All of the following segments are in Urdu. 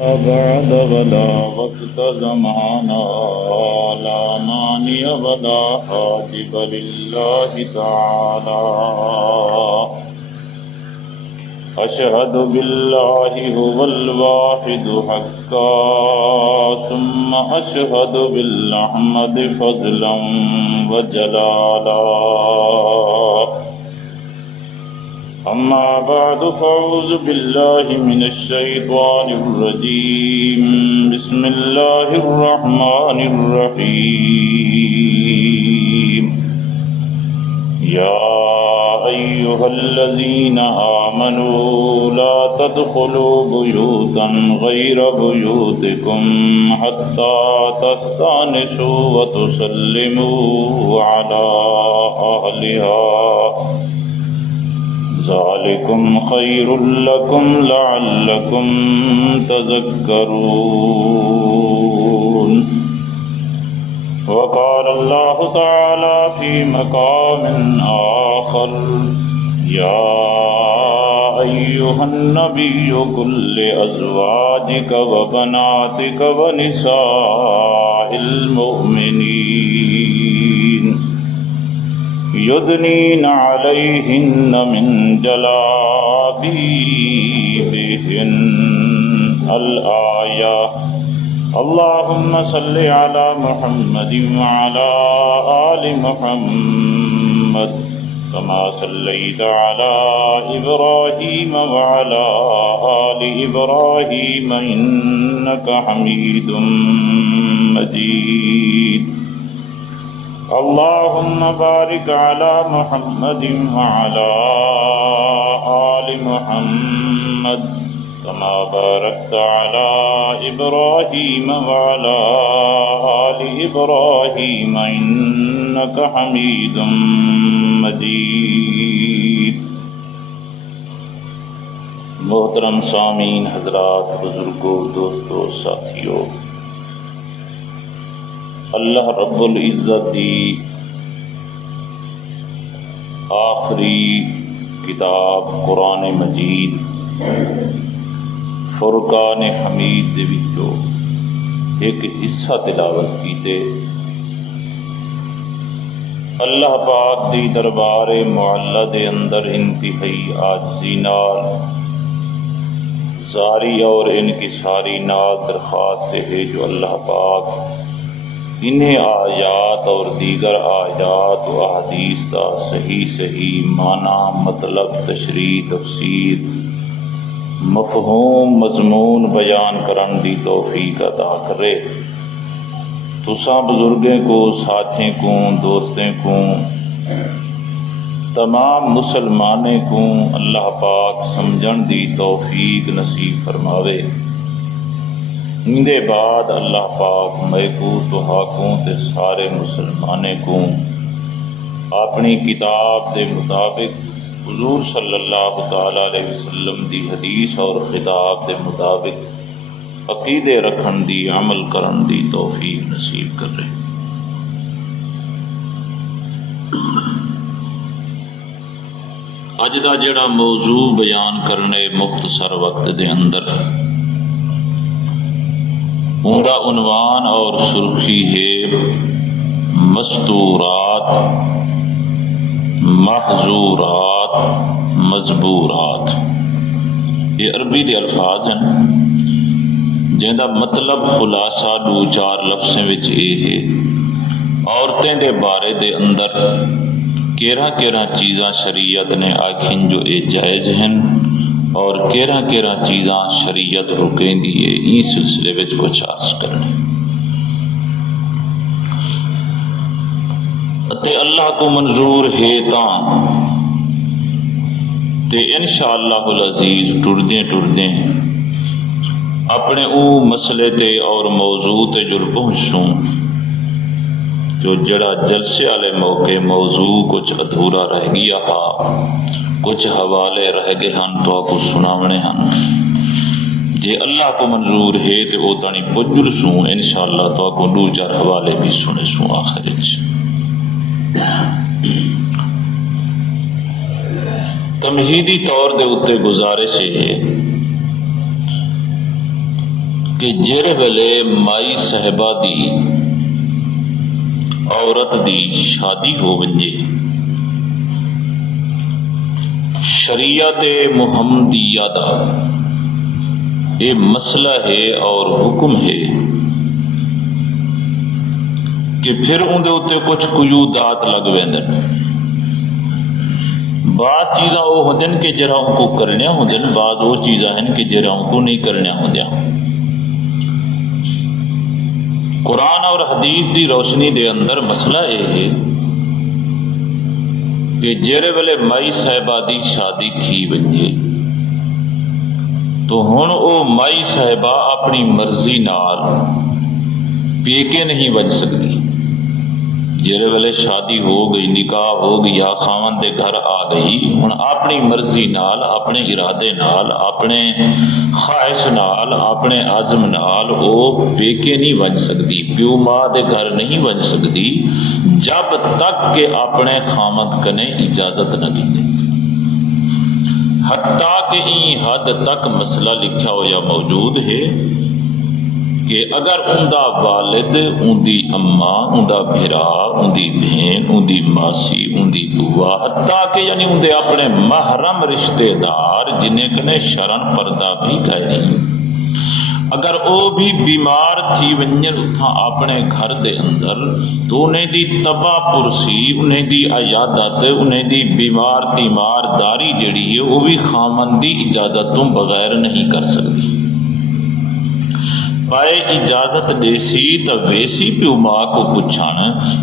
بعد ولا وقت زمانا لا مانع ولا حاجب لله تعالى أشهد بالله هو الواحد حقا ثم أشهد بالأحمد فضلا وجلالا أما بعد فأعوذ بالله من الشيطان الرجيم بسم الله الرحمن الرحيم يا أيها الذين آمنوا لا تدخلوا بيوتا غير بيوتكم حتى تستأنسوا وتسلموا على أهلها ذلكم خير لكم لعلكم تذكرون وقال الله تعالى في مقام آخر يا أيها النبي قل لأزواجك وبناتك ونساء المؤمنين يدنين عليهن من جلابيبهن الآية اللهم صل على محمد وعلى آل محمد كما صليت على إبراهيم وعلى آل إبراهيم إنك حميد مجيد اللهم بارك على محمد وعلى آل محمد كما باركت على إبراهيم وعلى آل إبراهيم إنك حميد مجيد. محترم سامعین حضرات، بزرگوں، دوستوں، ساتھیوں، اللہ رب العزت دی آخری کتاب قرآن مجید فرقان حمید دے وچوں ایک حصہ تلاوت کیتے اللہ پاک دی دربار معلی دے اندر انتہائی عاجزی نال زاری اور انکساری نال درخواست ہے جو اللہ پاک انہیں آیات اور دیگر آیات و احادیث کا صحیح معنی، مطلب، تشریح، تفسیر، مفہوم، مضمون بیان کرن دی توفیق عطا کرے. تساں بزرگیں کو، ساتھیں کو، دوستیں کو، تمام مسلمانیں کو اللہ پاک سمجھن دی توفیق نصیب فرماوے. اندے بعد اللہ پاک میں کو تہاکوں تے سارے مسلمانے کو اپنی کتاب دے مطابق حضور صلی اللہ تعالی علیہ وسلم دی حدیث اور خطاب دے مطابق عقیدے رکھن دی، عمل کرن دی توفیق نصیب کر رہے. اج دا جڑا موضوع بیان کرنے مختصر وقت دے اندر ان کا عنوان اور سرخی ہے مستورات، محظورات، مجبورات. یہ عربی دے الفاظ ہیں جن کا مطلب خلاصہ دو چار لفظیں وچ یہ ہے عورتیں دے بارے دے اندر کیڑا چیزاں شریعت نے آکھیں جو اے جائز ہیں اور کیڑا چیزاں شریعت رکیں دیئے. این سلسلے وچ کچھ عرض کرنے تے اللہ کو منظور ہے تاں تے انشاءاللہ العزیز ٹردیں اپنے او مسئلے تے اور موضوع تے جل پہنچوں جو جڑا جلسے والے موقع موضوع کچھ ادھورا رہ گیا ہا، کچھ حوالے رہ گئے ہن تو کو سناونے ہن. جے اللہ کو منظور ہے تے او تانی پجل سوں انشاءاللہ تو کو دو چار حوالے بھی سنے سوں آخر وچ. تمہیدی طور دے اتے گزارش ہے کہ جہڑے ویلے مائی صاحبہ دی عورت دی شادی ہو ونجے شریعت محمدیہ دا یہ مسئلہ ہے اور حکم ہے کہ پھر اندر اتنے کچھ قیودات لگ ویندن. بعض چیزاں وہ ہوندن کہ جرا ان کو کرنے ہوندن، بعض وہ چیزاں ہیں کہ جرا ان کو نہیں کرنے ہوندیاں. قرآن اور حدیث دی روشنی دے اندر مسئلہ یہ ہے کہ جہڑے ویلے مائی صاحبہ دی شادی تھی ونجے تو ہن او مائی صاحبہ اپنی مرضی نال پیکے نہیں بن سکتی. جہڑے ویلے شادی ہو گئی، نکاح ہو گیا، خاوند دے گھر آ گئی، ہن اپنی مرضی نال، اپنے ارادے نال، اپنے خواہش نال، اپنے عزم نال او پیکے نہیں بن سکتی، پیو ماں دے گھر نہیں بن سکتی جب تک کہ اپنے خاوند کنے اجازت نہ ملے. حتیٰ کہ این حد تک مسئلہ لکھا ہوا موجود ہے کہ اگر اندہ والد، اندی اماں، اندہ بھرا، اندی بہن، اندی ماسی، اندی بوا، حتیٰ کہ یعنی اندے اپنے محرم رشتہ دار جنہیں کنے شرن پردہ بھی گئے نہیں، اگر او بھی بیمار تھی ونجن اتھا اپنے گھر دے اندر تو انہیں دی تباہ پرسی، انہیں دی عیادت، انہیں دی بیمار تیمار داری جڑی ہے وہ بھی خامن دی اجازتوں بغیر نہیں کر سکتی. پائے اجازت دیسی تو ویسی پیو ماں کو پوچھان،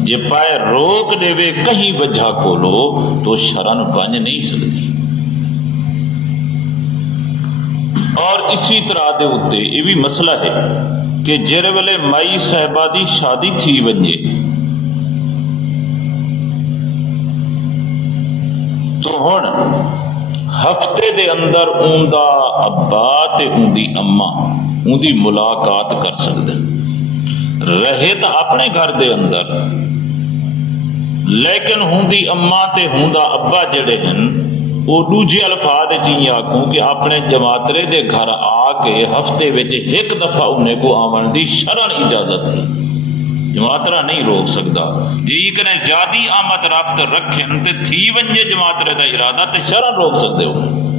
جے پائے روک دے وے کہیں وجہ کھولو تو شرن بن نہیں سکتی. اور اسی طرح دے اتے یہ بھی مسئلہ ہے کہ جہڑے ویلے مائی صاحبہ دی شادی تھی ونجے تو ہن ہفتے دے اندر اوندا ابا تے اوندی اماں اندی ملاقات کر سکتے رہے تو اپنے گھر دے اندر، لیکن ہوندی اماں تے ہوندا ابا جڑے ہیں وہ دوجے الفاظ چی آکھوں کہ اپنے جماترے دے گھر آ کے ہفتے وچ ایک دفعہ انہیں کو آمن دی شرن اجازت ہے. جماترا نہیں روک سکتا. جی کنے زیادی آمد رفت رکھیں تے تھی ونجے جماترے دا ارادہ تے شرن روک سکتے ہو.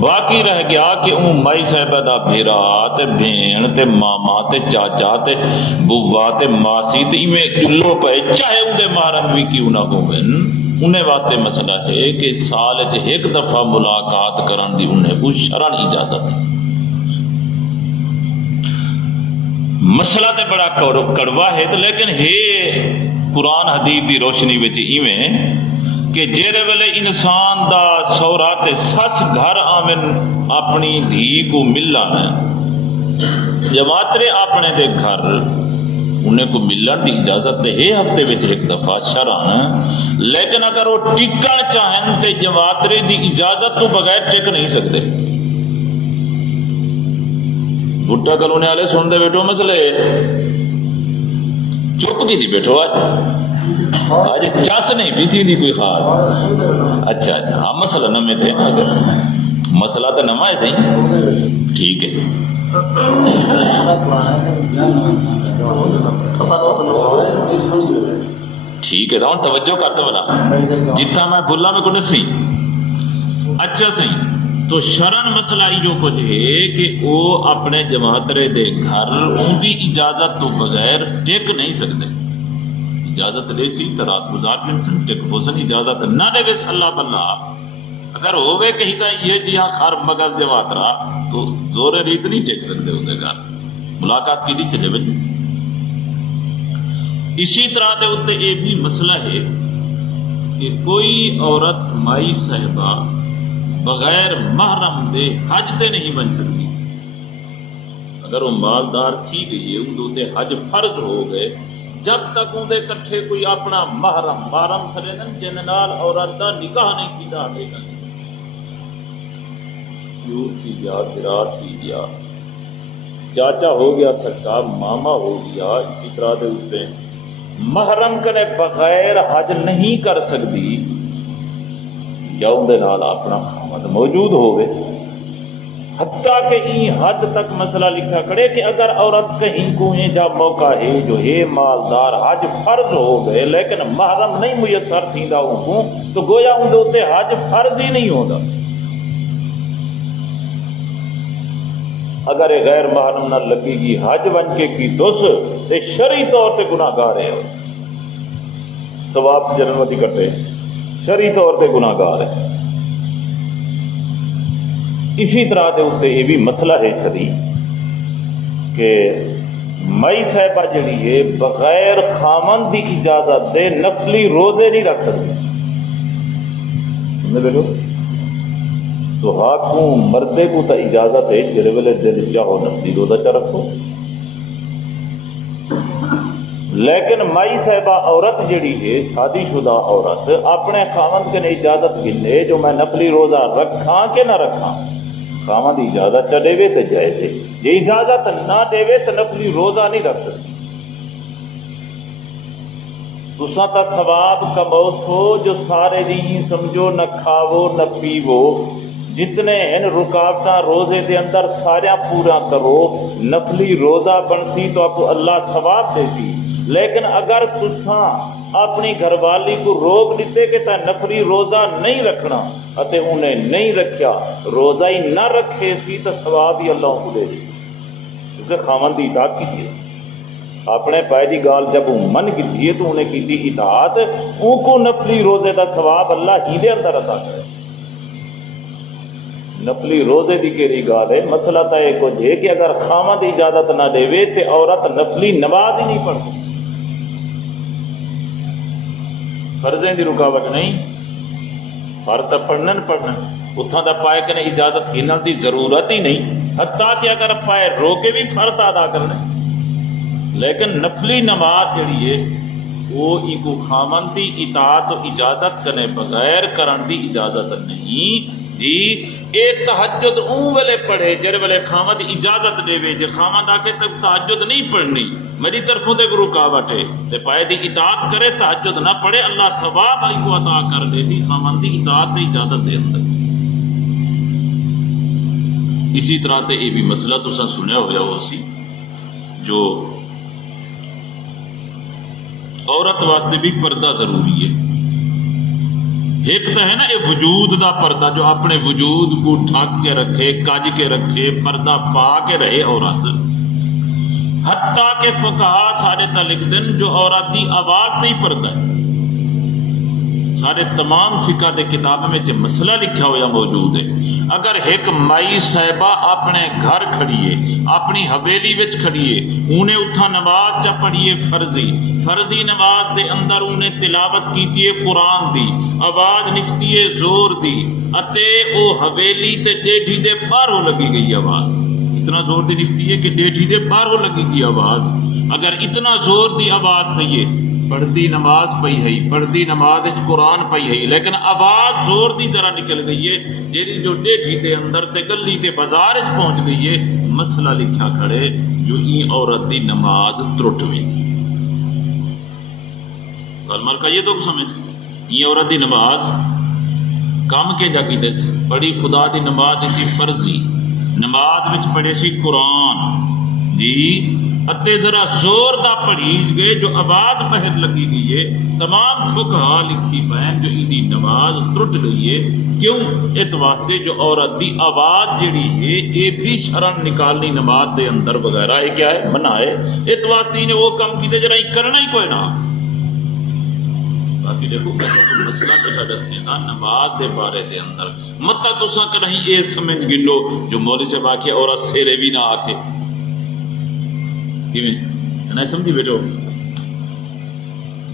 باقی رہ گیا کہ اون مائی صاحبہ دا بھیرا تے بھین تے ماما تے چاچا تے بوا تے ماسی تے میں چلو پے چاہے ان دے محرم بھی کیوں نہ ہوون، انہیں واسطے مسئلہ ہے کہ سال چ ایک دفعہ ملاقات کرن دی انہیں کو شرن اجازت ہے. مسئلہ تے بڑا کڑوا ہے لیکن ہے قرآن حدیث دی روشنی وچ ایویں کہ جہڑے ویلے انسان دا سورا تے سس گھر آمن اپنی دھی کو ملن، جماترے اپنے دے گھر انہیں کو ملن دی اجازت ہے ہفتے وچ ایک دفعہ شرن، لیکن اگر وہ ٹکن چاہیں تے جماترے دی اجازت تو بغیر ٹک نہیں سکتے. بھٹا کلونے والے سنتے بیٹھو مسئلے چپ کی تھی بیٹھو آج چس نہیں بھی تھی کوئی خاص. اچھا اچھا ہاں مسئلہ نمے تھے، اگر مسئلہ تو نما ہے صحیح ٹھیک ہے. ٹھیک ہے تو توجہ کرتا بنا جتنا میں بولا میں کو سی. اچھا صحیح تو شرن مسئلہ جو کچھ ہے کہ وہ اپنے جماترے دے گھر ان کی اجازت تو بغیر ٹک نہیں سکتے. اجازت دے سی تو رات گزار سن ٹک پوسن، اجازت نہ دے وے صلاح بلا اگر ہوئے کہیں کا یہ جی ہاں خر مغز دے واترا تو زور ریت نہیں ٹک سکتے ان کے گھر ملاقات کی دی چلے بجے. اسی طرح دے اتنے یہ بھی مسئلہ ہے کہ کوئی عورت مائی صاحبہ بغیر محرم دے حج تے نہیں بن سکتی. اگر وہ مالدار تھی گئی ہے ان دے حج فرض ہو گئے جب تک اندے کٹھے کوئی اپنا محرم سرے جن نال عورت دا نکاح نہیں کیتا دے گا. پیو تھی گیا، گرا تھی گیا، چاچا ہو گیا، سکا ماما ہو گیا، اسی طرح دے اتنے محرم کرے بغیر حج نہیں کر سکتی یا اندے نال اپنا خامد موجود ہوگے. حتیٰ کہ این حد تک مسئلہ لکھا کرے کہ اگر عورت کہیں کو ہے جا موقع ہے جو ہے مالدار حج فرض ہو گئے لیکن محرم نہیں میسر تھیندا کو تو گویا ان دوتے حج فرض ہی نہیں ہوتا. اگر یہ غیر محرم نہ لگے گی حج بن کے کی دس تے شرعی طور سے گناہ گار ہے. ثواب جنتی کرتے شرعی طور سے گناہ گار ہے. اسی طرح کے اتنے یہ بھی مسئلہ ہے شرعی کہ مئی صاحبہ جڑی ہے بغیر خامن کی اجازت دے نفلی روزے نہیں رکھ سکتی. بیٹھو تو ہاکوں مردے کو تو اجازت ہے جڑے ویلے دل چاہو نفلی روزہ چ رکھو، لیکن مائی صاحبہ عورت جڑی ہے شادی شدہ عورت اپنے خامن کے اجازت گلے جو میں نفلی روزہ رکھاں کہ نہ رکھاں. خامن دی اجازت چ دے تو جائز ہے، جی اجازت نہ دے تو نفلی روزہ نہیں رکھ سکتی. تساں تا ثواب کماؤ سو جو سارے دین سمجھو نہ کھاو نہ پیو جتنے ہیں رکاوٹاں روزے دے اندر سارا پورا کرو، نفلی روزہ بنسی تو آپ کو اللہ ثواب دے سی. لیکن اگر تساں اپنی گھر والی کو روک دیتے کہ تا نفلی روزہ نہیں رکھنا اتے انہیں نہیں رکھیا روزہ ہی نہ رکھے سی تو ثواب ہی اللہ کو دے دی، کیونکہ خامن دی اطاعت کی تھی. اپنے پائے دی گال جب من کی تھی تو انہیں کی تھی اطاعت، ان کو نفلی روزے دا ثواب اللہ ہی دے اندر عطا کرے. نفلی روزے دی کیڑی گال ہے؟ مسئلہ تو یہ کچھ ہے کہ اگر خامن دی اجازت نہ دے تے عورت نفلی نماز ہی نہیں پڑھتی. فرضیں دی رکاوٹ نہیں، فرض پڑھن اتھاں دا پائے کہ اجازت انہاں دی ضرورت ہی نہیں، حتیٰ کہ اگر پائے رو کے بھی فرض ادا کرنے، لیکن نفلی نماز جڑی ہے وہ ایکو خامن دی اطاعت و اجازت کرنے بغیر کرن دی اجازت نہیں. جی اے تہجد اون ویلے پڑھے جڑے ویلے خامد اجازت دے وے، جے خامد آ کے تہجد نہیں پڑھنی میری طرفوں تے رکاوٹ ہے تے پائے دی اطاعت کرے تہجد نہ پڑھے اللہ ثواب آئی کو عطا کر دے سی خامد دی اطاعت تے اجازت دے اندر. اسی طرح تے یہ بھی مسئلہ تساں سنیا ہویا ہو سی جو عورت واسطے بھی پردہ ضروری ہے. ایک تو ہے نا یہ وجود دا پردہ جو اپنے وجود کو ڈھک کے رکھے کج کے رکھے پردہ پا کے رہے عورت. حتیٰ کہ فقہا سارے تا لکھ دن جو عورت دی آواز نہیں پردہ ہے. سارے تمام فقہ دے کتابوں میں جو مسئلہ لکھا ہوا موجود ہے. اگر ایک مائی صاحبہ اپنے گھر کھڑیے اپنی حویلی وچ کھڑیے انہیں اتھا نماز چا پڑھیے فرضی نماز دے اندر انہیں تلاوت کیتی ہے قرآن دی آواز نکتی ہے زور دی اتے او حویلی تے ڈیٹھی دے باہروں لگی گئی آواز اتنا زور دی نکتی ہے کہ ڈیٹھی دے باہروں لگی گئی آواز. اگر اتنا زور دی آواز پئیے پڑھتی نماز پئی ہے پڑھتی نماز قرآن پئی ہے لیکن آواز زور دی طرح نکل گئی ہے جیڑی جو ڈیٹھی تے اندر تے گلی تے بازار پہنچ گئی ہے مسئلہ لکھا کھڑے جو این عورت دی نماز ترٹ وی کلمہ کا یہ تو سمجھ این عورت دی نماز کام کے جا کی دس پڑھی خدا دی نماز تھی فرضی نماز وچ پڑھے سی قرآن جی اتے ذرا زور دا پڑھیج گئے جو آواز پہر لگی گئی ہے تمام فقہا لکھی بین جو ایدی نماز ترٹ گئی ہے. کیوں؟ اس واسطے جو عورت دی آواز جڑی ہے یہ بھی شرن نکالنی نماز دے اندر وغیرہ یہ کیا ہے منع ہے. اس واسطے نے وہ کام کیتے جرا کرنا ہی کوئی نہ. باقی دیکھو مسئلہ کچھ دسنے نا نماز دے بارے دے اندر متا تساں کہیں یہ سمجھ گنو جو مولوی صاحب آکھے عورت سیرے بھی نہ آکھے نہیں سمجھی بیٹو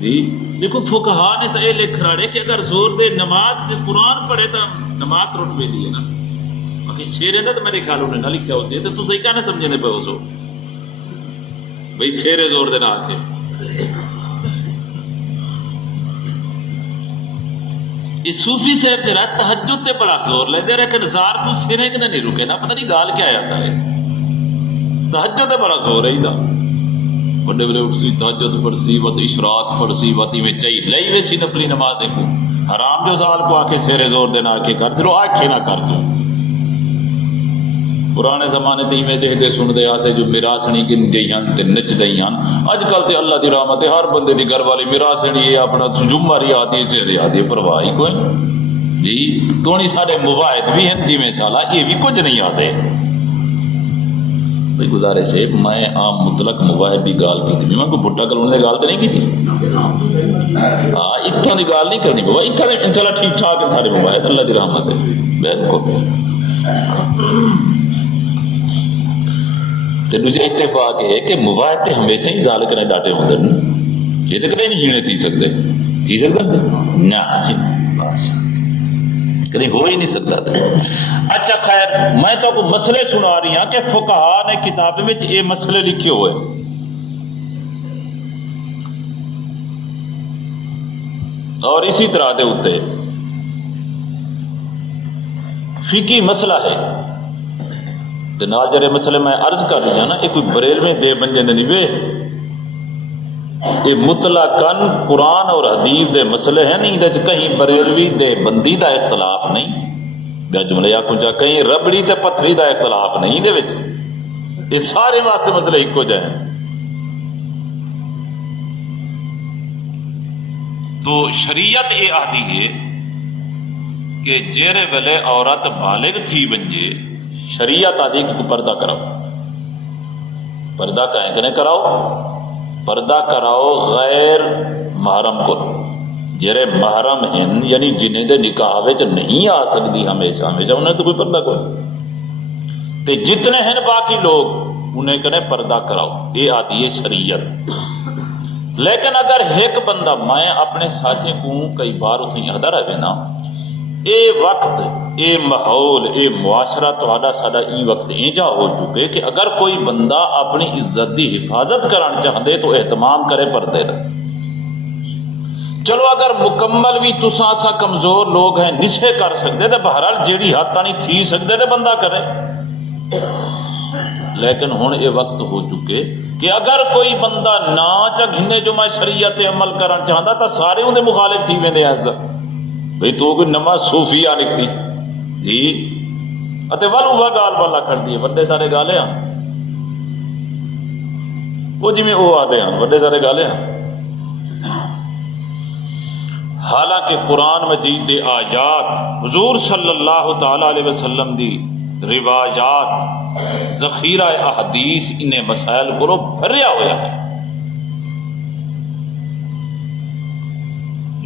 جی. دیکھو فقہا نے تو یہ لکھ رہے کہ اگر زور دے نماز دے قرآن پڑھے تو نماز ترٹ پہ دی ہے نا. باقی شیرے نے تو میرے خیال انہیں نہ لکھا ہوتی ہے تو صحیح کیا نہ سمجھنے پہ ہو سو بھائی شیرے زور دے نہ آکھے. اس صوفی صاحب جرا تہجد تے بڑا زور لے دے رہے کہ نظار کو سیرے کہ نہیں رکے نا پتہ نہیں گال کیا آیا سارے تہجد بڑا زور ہے دا بڑے بڑے اٹھسی تہجد پڑھسی وت اشراق پڑھسی وتی میں چاہیے لئی ویسی نفلی نماز دیکھو حرام جو زال کو آ کے سیرے زور دینا آ کے کر دو آنکھیں نہ کر دو پرانے زمانے تے میں دیکھتے سنتے آسے جو میراسنی گنتے ہیں تے نچتے ہیں. اج کل تے اللہ دی رحمت ہے ہر بندے دی گھر والی میراسنی ہے اپنا جماری آتی ہے آتی پرواہ ہی کوئی جی. تو نہیں سارے مواعد بھی ہیں جی میں سالہ یہ بھی کچھ نہیں آتے. بھائی گزارش ہے میں عام مطلق مواعد کی گال کی تھی میں کوئی بھٹا کلونے کی گال تو نہیں کی تھی. ہاں اتنا کی گال نہیں کرنی بابا اتنا انشاءاللہ ٹھیک ٹھاک ہے سارے مواعد اللہ دی رحمت ہے بالکل. تو دوسرے اتفاق ہے کہ مواعد تے ہمیشہ ہی زال کرنے ڈاٹے ہوتے ہیں. یہ تو کدے نہیں جینے تھی سکتے نہ بس کہیں ہو ہی نہیں سکتا تھا. اچھا خیر میں تو کو مسئلے سنا رہی ہوں کہ فقہا نے کتاب میں یہ مسئلے لکھے ہوئے اور اسی طرح دے ہوتے فقہی مسئلہ ہے. جناب جڑے مسئلے میں عرض کر رہی ہوں نا یہ کوئی بریلویں دے بنجے نہیں وے یہ مطلقاً قرآن اور حدیث دے مسئلے ہیں نہیں دے کہیں بریلوی دے بندی دا اختلاف نہیں بیا جملے یا کچھ کہیں ربڑی تے پتھری دا اختلاف نہیں دے وچ یہ سارے واسطے مسئلے ایک ہو جائیں. تو شریعت یہ آتی ہے کہ جیرے ویلے عورت بالغ تھی بنجے شریعت آدھی کہ پردہ کراؤ. پردہ کہیں کہ نہیں کراؤ پردہ کراؤ غیر محرم کو جڑے محرم ہیں یعنی جنہیں دے نکاح وچ نہیں آ سکتی ہمیشہ انہیں تو کوئی پردہ کوئی تے جتنے ہیں باقی لوگ انہیں کہنے پردہ کراؤ یہ آتی ہے شریعت. لیکن اگر ایک بندہ میں اپنے ساتھی کو کئی بار اتنی حدر ہے نا اے وقت اے ماحول اے معاشرہ تہاڈا ساڈا ای وقت اینجا ہو چکے کہ اگر کوئی بندہ اپنی عزت دی حفاظت کرنا چاہتے تو اہتمام کرے پردے دا. چلو اگر مکمل بھی تساں سا کمزور لوگ ہیں نشے کر سکتے تو بہرحال جیڑی حد تانی تھی سکتے تو بندہ کرے. لیکن ہن یہ وقت ہو چکے کہ اگر کوئی بندہ نہ گھنے جو میں شریعت عمل کرنا چاہتا تو سارے اندر مخالف تھی ویندے ہیں بھئی تو کوئی نما صوفیہ نکتی جی اتے والو وہ گال والا کر دیے بڑے سارے گالے ہیں وہ جی میں وہ آتے ہیں بڑے سارے گالے ہیں. حالانکہ قرآن مجید دے آیات حضور صلی اللہ تعالی علیہ وسلم دی روایات ذخیرہ احادیث انہیں مسائل کو بھریا ہوا ہے.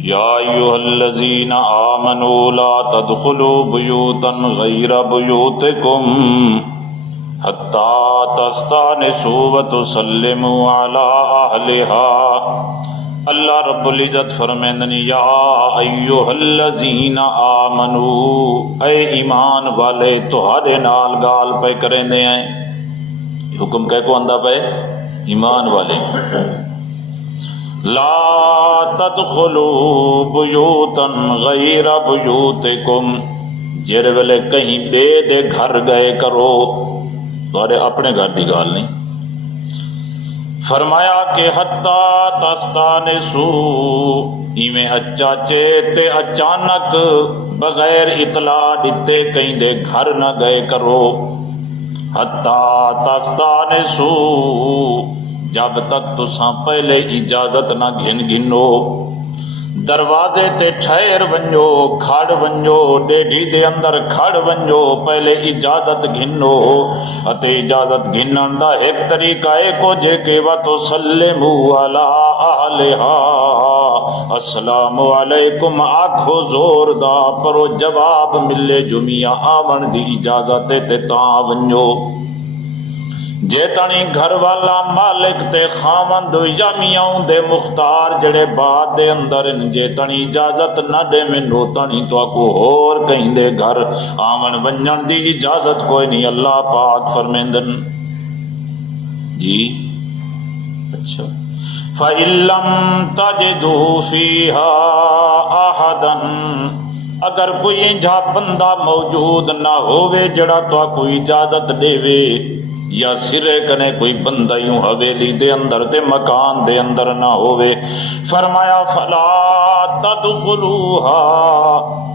یا ایھا الذین آمنوا لا تدخلوا بیوتا غیر بیوتکم حتی تستأنسوا وتسلموا علی اہلہا. اللہ رب العزت فرمیندنی یا ایھا الذین آمنوا اے ایمان والے تہاڈے نال گال پہ کریندے ہیں حکم کہہ کو آندا پے ایمان والے لا تدخلوا بیوتا غیر بیوتکم جڑے ویلے کہیں بے دے گھر گئے کرو تہاڈے اپنے گھر دی گال نہیں. فرمایا کہ حتی تستانسوا ایویں اچاچے تے اچانک بغیر اطلاع دیتے کہیں دے گھر نہ گئے کرو. حتی تستانسوا جب تک تساں پہلے اجازت نہ گھنو دروازے تے ٹھہر ونجو کھڑ ونجو ڈیڈی دے اندر کھڑ ونجو پہلے اجازت گھنو اتے اجازت گھنن دا ایک طریقہ ہے کو جے کہ وتسلموا علی اہلھا السلام علیکم آکھو زور دا پرو جواب ملے جو میاں آون دی اجازت تے تاں ونجو. جے تانی گھر والا مالک تے خاوند یا میاں دے مختار جڑے بعد دے اندر جے تانی اجازت نہ دے مینوں تانی تو کو اور کہیں دے گھر آمن ونجن دی اجازت کوئی نہیں. اللہ پاک فرمیندن جی اچھا فَإِن لَّمْ تَجِدُوا فِيهَا أَحَدًا اگر کوئی جا بندہ موجود نہ ہووے جڑا تو کوئی اجازت دے وے یا سرے کنے کوئی بندہ یوں حویلی دے اندر تے مکان دے اندر نہ ہوئے. فرمایا فلا تدخلوها،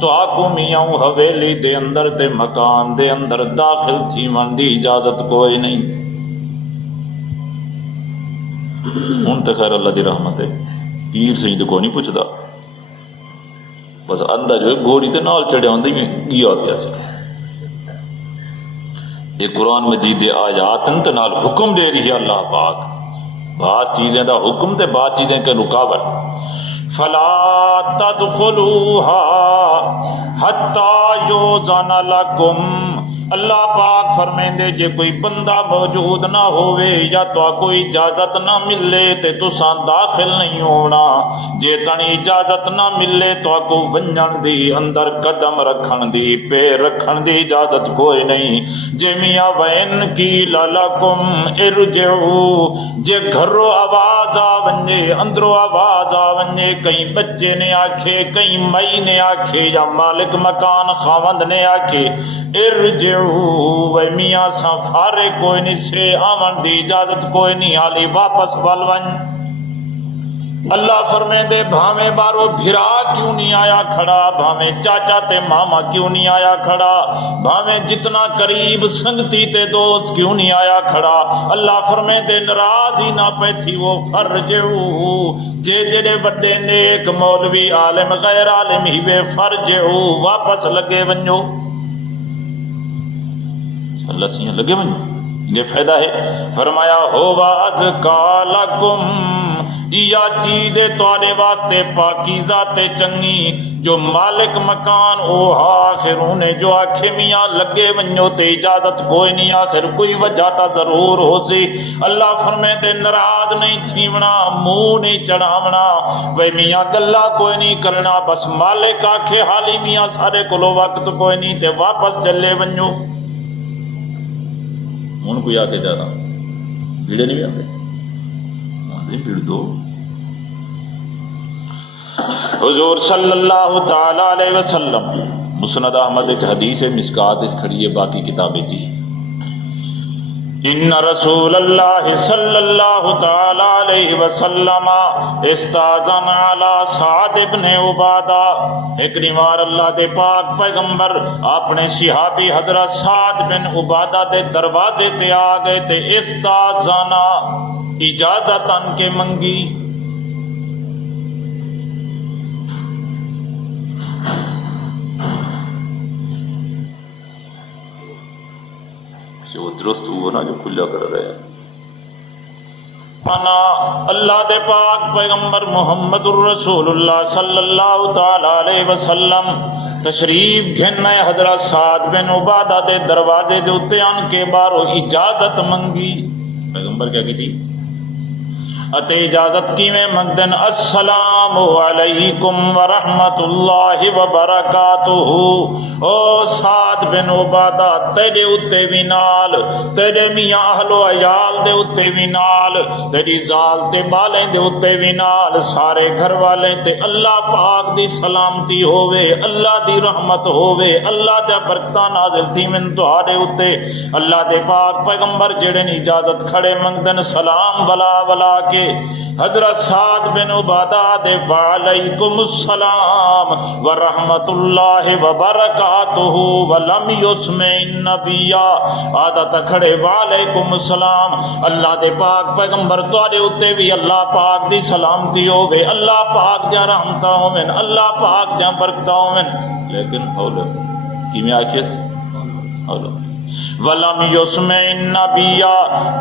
تو آکو میاں حویلی دے اندر تے مکان دے اندر داخل تھی من دی اجازت کوئی نہیں. ہن تے خیر اللہ دی رحمت ہے، پیر سید کو نہیں پوچھدا، بس اندر جو گھوڑی تے نال چڑھیا ہوندی میں گیا پیا سی. یہ قرآن مجید آیات تے نال حکم دے رہی ہے اللہ پاک، بعض چیزیں دا حکم تے بعض چیزیں کے رکاوٹ. فلا تدخلوها حتی یؤذن لکم، اللہ پاک فرمیندے جے کوئی بندہ موجود نہ ہوئے یا تو کوئی اجازت نہ ملے تے تساں داخل نہیں ہونا. جے تنی اجازت نہ ملے تو کو ونجن دی، اندر قدم رکھن دی، پیر رکھن دی اجازت کوئی نہیں. جے میاں وین کی لکم ارجعوا، جے گھروں آواز آ ونجے، اندروں آواز آ ونجے، کہیں بچے نے آکھے، کہیں مئی نے آکھے، یا مالک مکان خاوند نے آکھے ارجعوا، میاں سا فارے کوئی نہیں سے آمن دی اجازت کوئی نہیں، حالی واپس ون. اللہ فرمائے دے بھامے بارو بھرا کیوں نہیں آیا کھڑا، بھامے چاچا تے ماما کیوں نہیں آیا کھڑا، بھامے جتنا قریب سنگتی تے دوست کیوں نہیں آیا کھڑا. اللہ فرمائے دے ناراض ہی نہ پہ تھی وہ فرجعو، جے جڑے بڑے نیک مولوی عالم غیر عالم ہی بے فرجعو، واپس لگے ونجو. اللہ سیاں لگے ونجو، یہ فائدہ ہے. فرمایا ہووا ازکا لکم، یا چیز تواڈے واسطے پاکیزہ تے چنگی. جو مالک مکان او آخروں نے جو آکھے میاں لگے ونجو تے اجازت کوئی نہیں، آخر کوئی وجہ تا ضرور ہو سی. اللہ فرمائے تے ناراض نہیں تھیونا، منہ نہیں چڑھاونا، وے میاں گلا کوئی نہیں کرنا، بس مالک آکھے حالی میاں سارے کولو وقت کوئی نہیں تے واپس چلے ونجو. ہوں کوئی آ کے جانا بھیڑے نہیں آتے بھیڑ دو. حضور صلی اللہ تعالی علیہ وسلم مسند احمد حدیث مسکات کھڑی ہے، باقی کتابیں جی. ان رسول اللہ صلی اللہ تعالی علیہ وسلم استاذن علی سعد ابن عبادہ. ایک بار اللہ دے پاک پیغمبر اپنے صحابی حضرت سعد بن عبادہ دے دروازے تے آ گئے تے استاذن اجازت ان کے منگی. جو درست ہوا نا جو کھلا کر رہے ہیں. اللہ دے پاک پیغمبر محمد الرسول اللہ صلی اللہ تعالی علیہ وسلم تشریف گھنے حضرت سعد بن عبادہ دے دروازے دے اتے ان کے بارو اجازت منگی. پیغمبر کیا کہتی اتے اجازت کی میں منگدن السلام علیکم ورحمت اللہ وبرکاتہ. او سعد بن عبادہ تیرے اتے بھی نال، تیرے میاں اہل و عیال دے اتے بھی نال، تیری زال تے بالیں دے اتے بھی نال، سارے گھر والے تے اللہ پاک دی سلامتی ہووے، اللہ دی رحمت ہووے، اللہ دے برکتاں نازل تھی من تہاڈے اتے. اللہ دے پاک پیغمبر جڑے نے اجازت کھڑے منگدن سلام ولا کے حضرت سعد بن عبادہ دے وعلیکم السلام ورحمت اللہ وبرکاتہ ولم یسمع النبی عادت کھڑے وعلیکم السلام. اللہ دے پاک پیغمبر تواڈے اتے بھی اللہ پاک دی سلامتی ہوے، اللہ پاک دی رحمتاں ہوویں، اللہ پاک دی برکتاں ہوویں. لیکن ہولے کیویں آکھیس ہولے ولم یسمع النبی،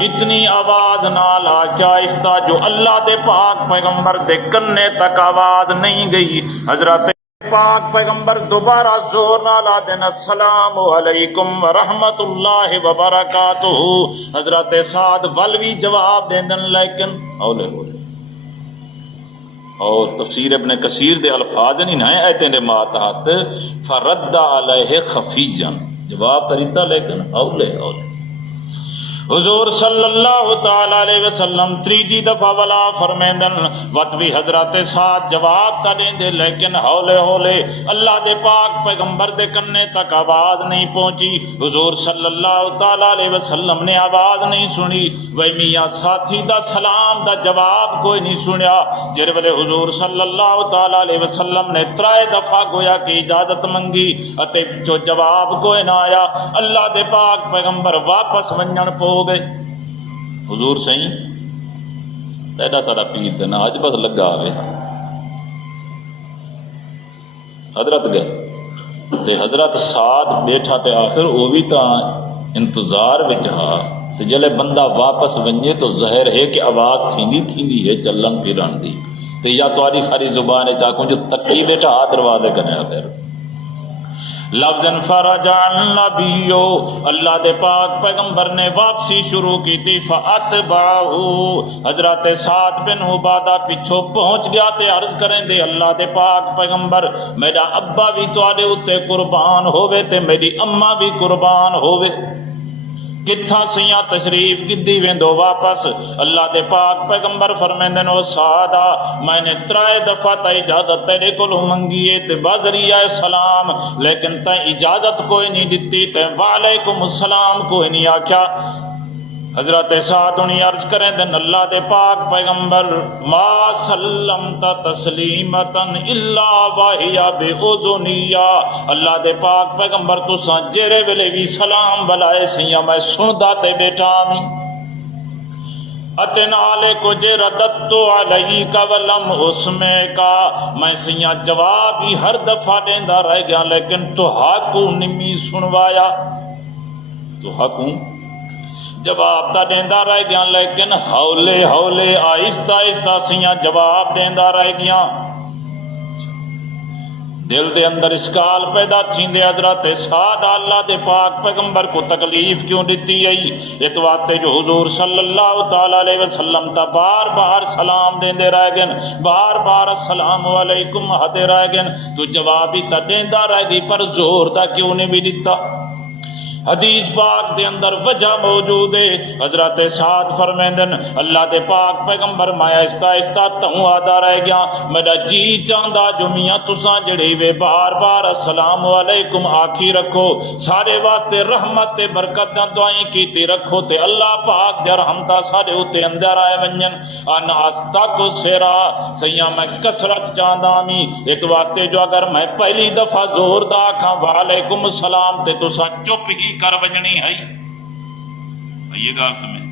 اتنی آواز نال آکھیا استا جو اللہ دے پاک پیغمبر دے کنے تک آواز نہیں گئی. حضرت پاک پیغمبر دوبارہ زور نال آدن السلام علیکم ورحمت اللہ وبرکاتہ. حضرت سعد ولوی جواب دیندن لیکن اولے اور تفسیر ابن کثیر دے الفاظ نہیں ہیں ایتیں دے ماتحت فرد علیہ خفیجا، جواب طریقہ لیکن اولے حضور صلی اللہ تعالی علیہ وسلم تریجی دفعہ والا فرمیندن وقت بھی حضرت ساتھ جواب تا دیں دے لیکن ہولے ہولے اللہ دے پاک پیغمبر دے کرنے تک آواز نہیں پہنچی. حضور صلی اللہ تعالی علیہ وسلم نے آواز نہیں سنی. وہی میاں ساتھی دا سلام دا جواب کوئی نہیں سنیا. جر ویلے حضور صلی اللہ تعالی علیہ وسلم نے ترائے دفعہ گویا کہ اجازت منگی اتے جو جواب کوئی نہ آیا. اللہ دے پاک پیغمبر واپس ونجن پو گئے. حضور سہیں تیڈا سارا پیر تے نہ اج بس لگا آوے. حضرت گئے تے حضرت ساتھ بیٹھا تے آخر وہ بھی تا انتظار وچ ہا تے جلے بندہ واپس ونجے تو ظاہر ہے کہ آواز تھیندی ہے چلن پھرن دی. تے یا تاری ساری زبان چاکوں جو تکی بیٹھا دروازے کنے آخر لفظ فرجع النبیو اللہ دے پاک پیغمبر نے واپسی شروع کی تھی. فاتبعہ حضرت سعد بن عبادہ پیچھو پہنچ گیا تے عرض کریں دے اللہ دے پاک پیغمبر میرا ابا بھی تواڈے اتے قربان ہووے تے میری اماں بھی قربان ہووے. کتھاں سیاں تشریف گدی ویندو واپس. اللہ دے پاک پیغمبر فرمیندے نو سعدا میں نے ترائے دفعہ تا اجازت تیرے کولوں منگی ہے تے بذریعہ سلام لیکن تے اجازت کوئی نہیں دتی تے وعلیکم السلام کوئی نہیں آکھیا. حضرت سعد انہی عرض کریں دن اللہ دے پاک پیغمبر ما سلمت تسلیمتا الا واہیا بے اذنیا. اللہ دے پاک پیغمبر تو سان جیرے ویلے بھی سلام بلائے سیاں میں سندا تے بیٹا آمین اتنالے کو جے ردتو علیہ کا ولم اسمے کا میں سیاں جواب ہی ہر دفعہ دیندہ رہ گیا لیکن تو حقو نمی سنوایا. تو حقوں جواب تا دیندہ رہ گیا لیکن ہولے ہولے آہستہ آہستہ سیاں جواب دیندہ رہ گیا. دل دے اندر اسکال پیدا تھیندے حضرت سعد اللہ دے پاک پیغمبر کو تکلیف کیوں دیتی گئی. اس واسطے جو حضور صلی اللہ تعالی علیہ وسلم تا بار بار سلام دیندے رہ گئے بار بار السلام علیکم ہدے رہ گئے تو جواب ہی تا دیندہ رہ گئی پر زور تا کیوں نہیں بھی دیتا. حدیث پاک دے اندر وجہ موجود ہے. حضرت سعد فرمیندن اللہ دے پاک پیغمبر میں آہستہ آہستہ تہوں آدھا رہ گیا میرا جی چاہندا جو میاں تساں جڑے وے بار بار السلام علیکم آکھی رکھو سارے واسطے رحمت برکت دعائیں کیتی رکھو تے اللہ پاک دے رحمتہ سارے اتے اندر آئے ونجن ان آستا کو سیرا سیاں میں کسرت چاہندا می اس واسطے جو اگر میں پہلی دفعہ زور دا آکھاں وعلیکم السلام تے تساں چپ ہی کر بجنی ہے. یہ گال سمجھ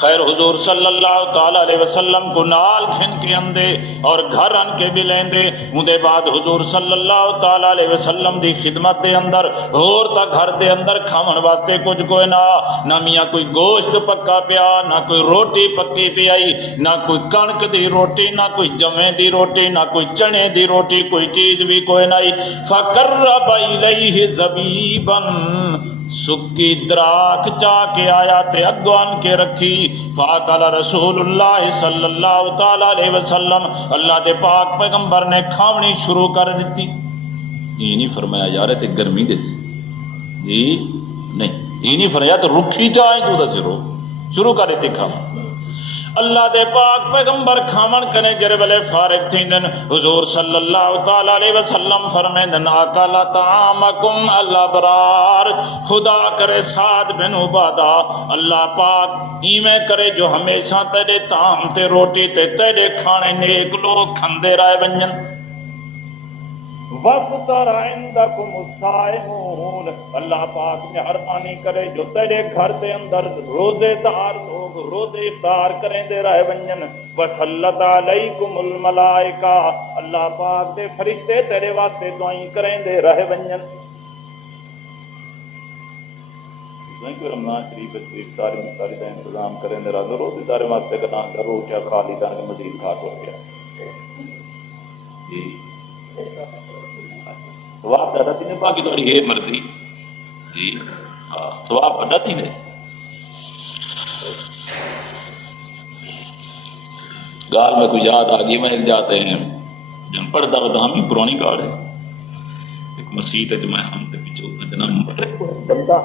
خیر حضور صلی اللہ تعالی علیہ وسلم کو نال کھن کے اندے اور گھر ان کے بھی لیندے. اندے بعد حضور صلی اللہ تعالی علیہ وسلم دی خدمت دے اندر اور تا گھر دے اندر کھاون واسطے کچھ کوئی نہ میاں کوئی گوشت پکا پیا نہ کوئی روٹی پکی پیائی نہ کوئی کنک دی روٹی نہ کوئی جویں دی روٹی نہ کوئی چنے دی روٹی کوئی چیز بھی کوئی نہیں. فقرب الیہ زبیبا سکی دراک چا کے آیا تے اگوان کے رکھی. فاقال رسول اللہ صلی اللہ تعالی علیہ وسلم اللہ دے پاک پیغمبر نے کھاونی شروع کر دیتی. یہ نہیں فرمایا جا رہے تے گرمی دے سی جی نہیں یہ نہیں فرمایا تو رکھی چاہیں تو دا شروع کر دیتی کھانا. اللہ دے پاک پیغمبر کھامن کنے جرے بلے فارغ تھیندن حضور صلی اللہ تعالی علیہ وسلم فرمیندن اکل طعامکم الابرار خدا کرے سعد بن عبادہ اللہ پاک ایویں کرے جو ہمیشہ تیرے طعام تے روٹی تے تیرے کھانے نیک لوگ کھندے رائے ونجن. وَفْطَرَ عِنْدَكُمُ الصَّائِمُونَ اللہ پاک مہربانی کرے جو تیرے گھر دے اندر روزے دار لوگ روزے افطار کریں دے رہے ونجن. وَصَلَّتْ عَلَيْكُمُ الْمَلَائِكَةُ اللہ پاک دے فرشتے تیرے واسطے دعائیں کریں دے رہے ونجن. رمضان شریف افطاری مفطاری کا انتظام کریں دے رہا روزے دار واسطے کا ضرور کیا خالی دان کے مزید کھا ہو گیا جی سواب زیادہ تھی نے باقی تھوڑی ہے مرضی جی ہاں سواب بڑا تھی نے. گال میں کوئی یاد آ گئی میں ایک جاتے ہیں جن پڑھتا ہوتا ہم بھی پرانی گاڑ ہے ایک مسجد ہے جو میں ہم تے پیچھے ہوتا جناب بندہ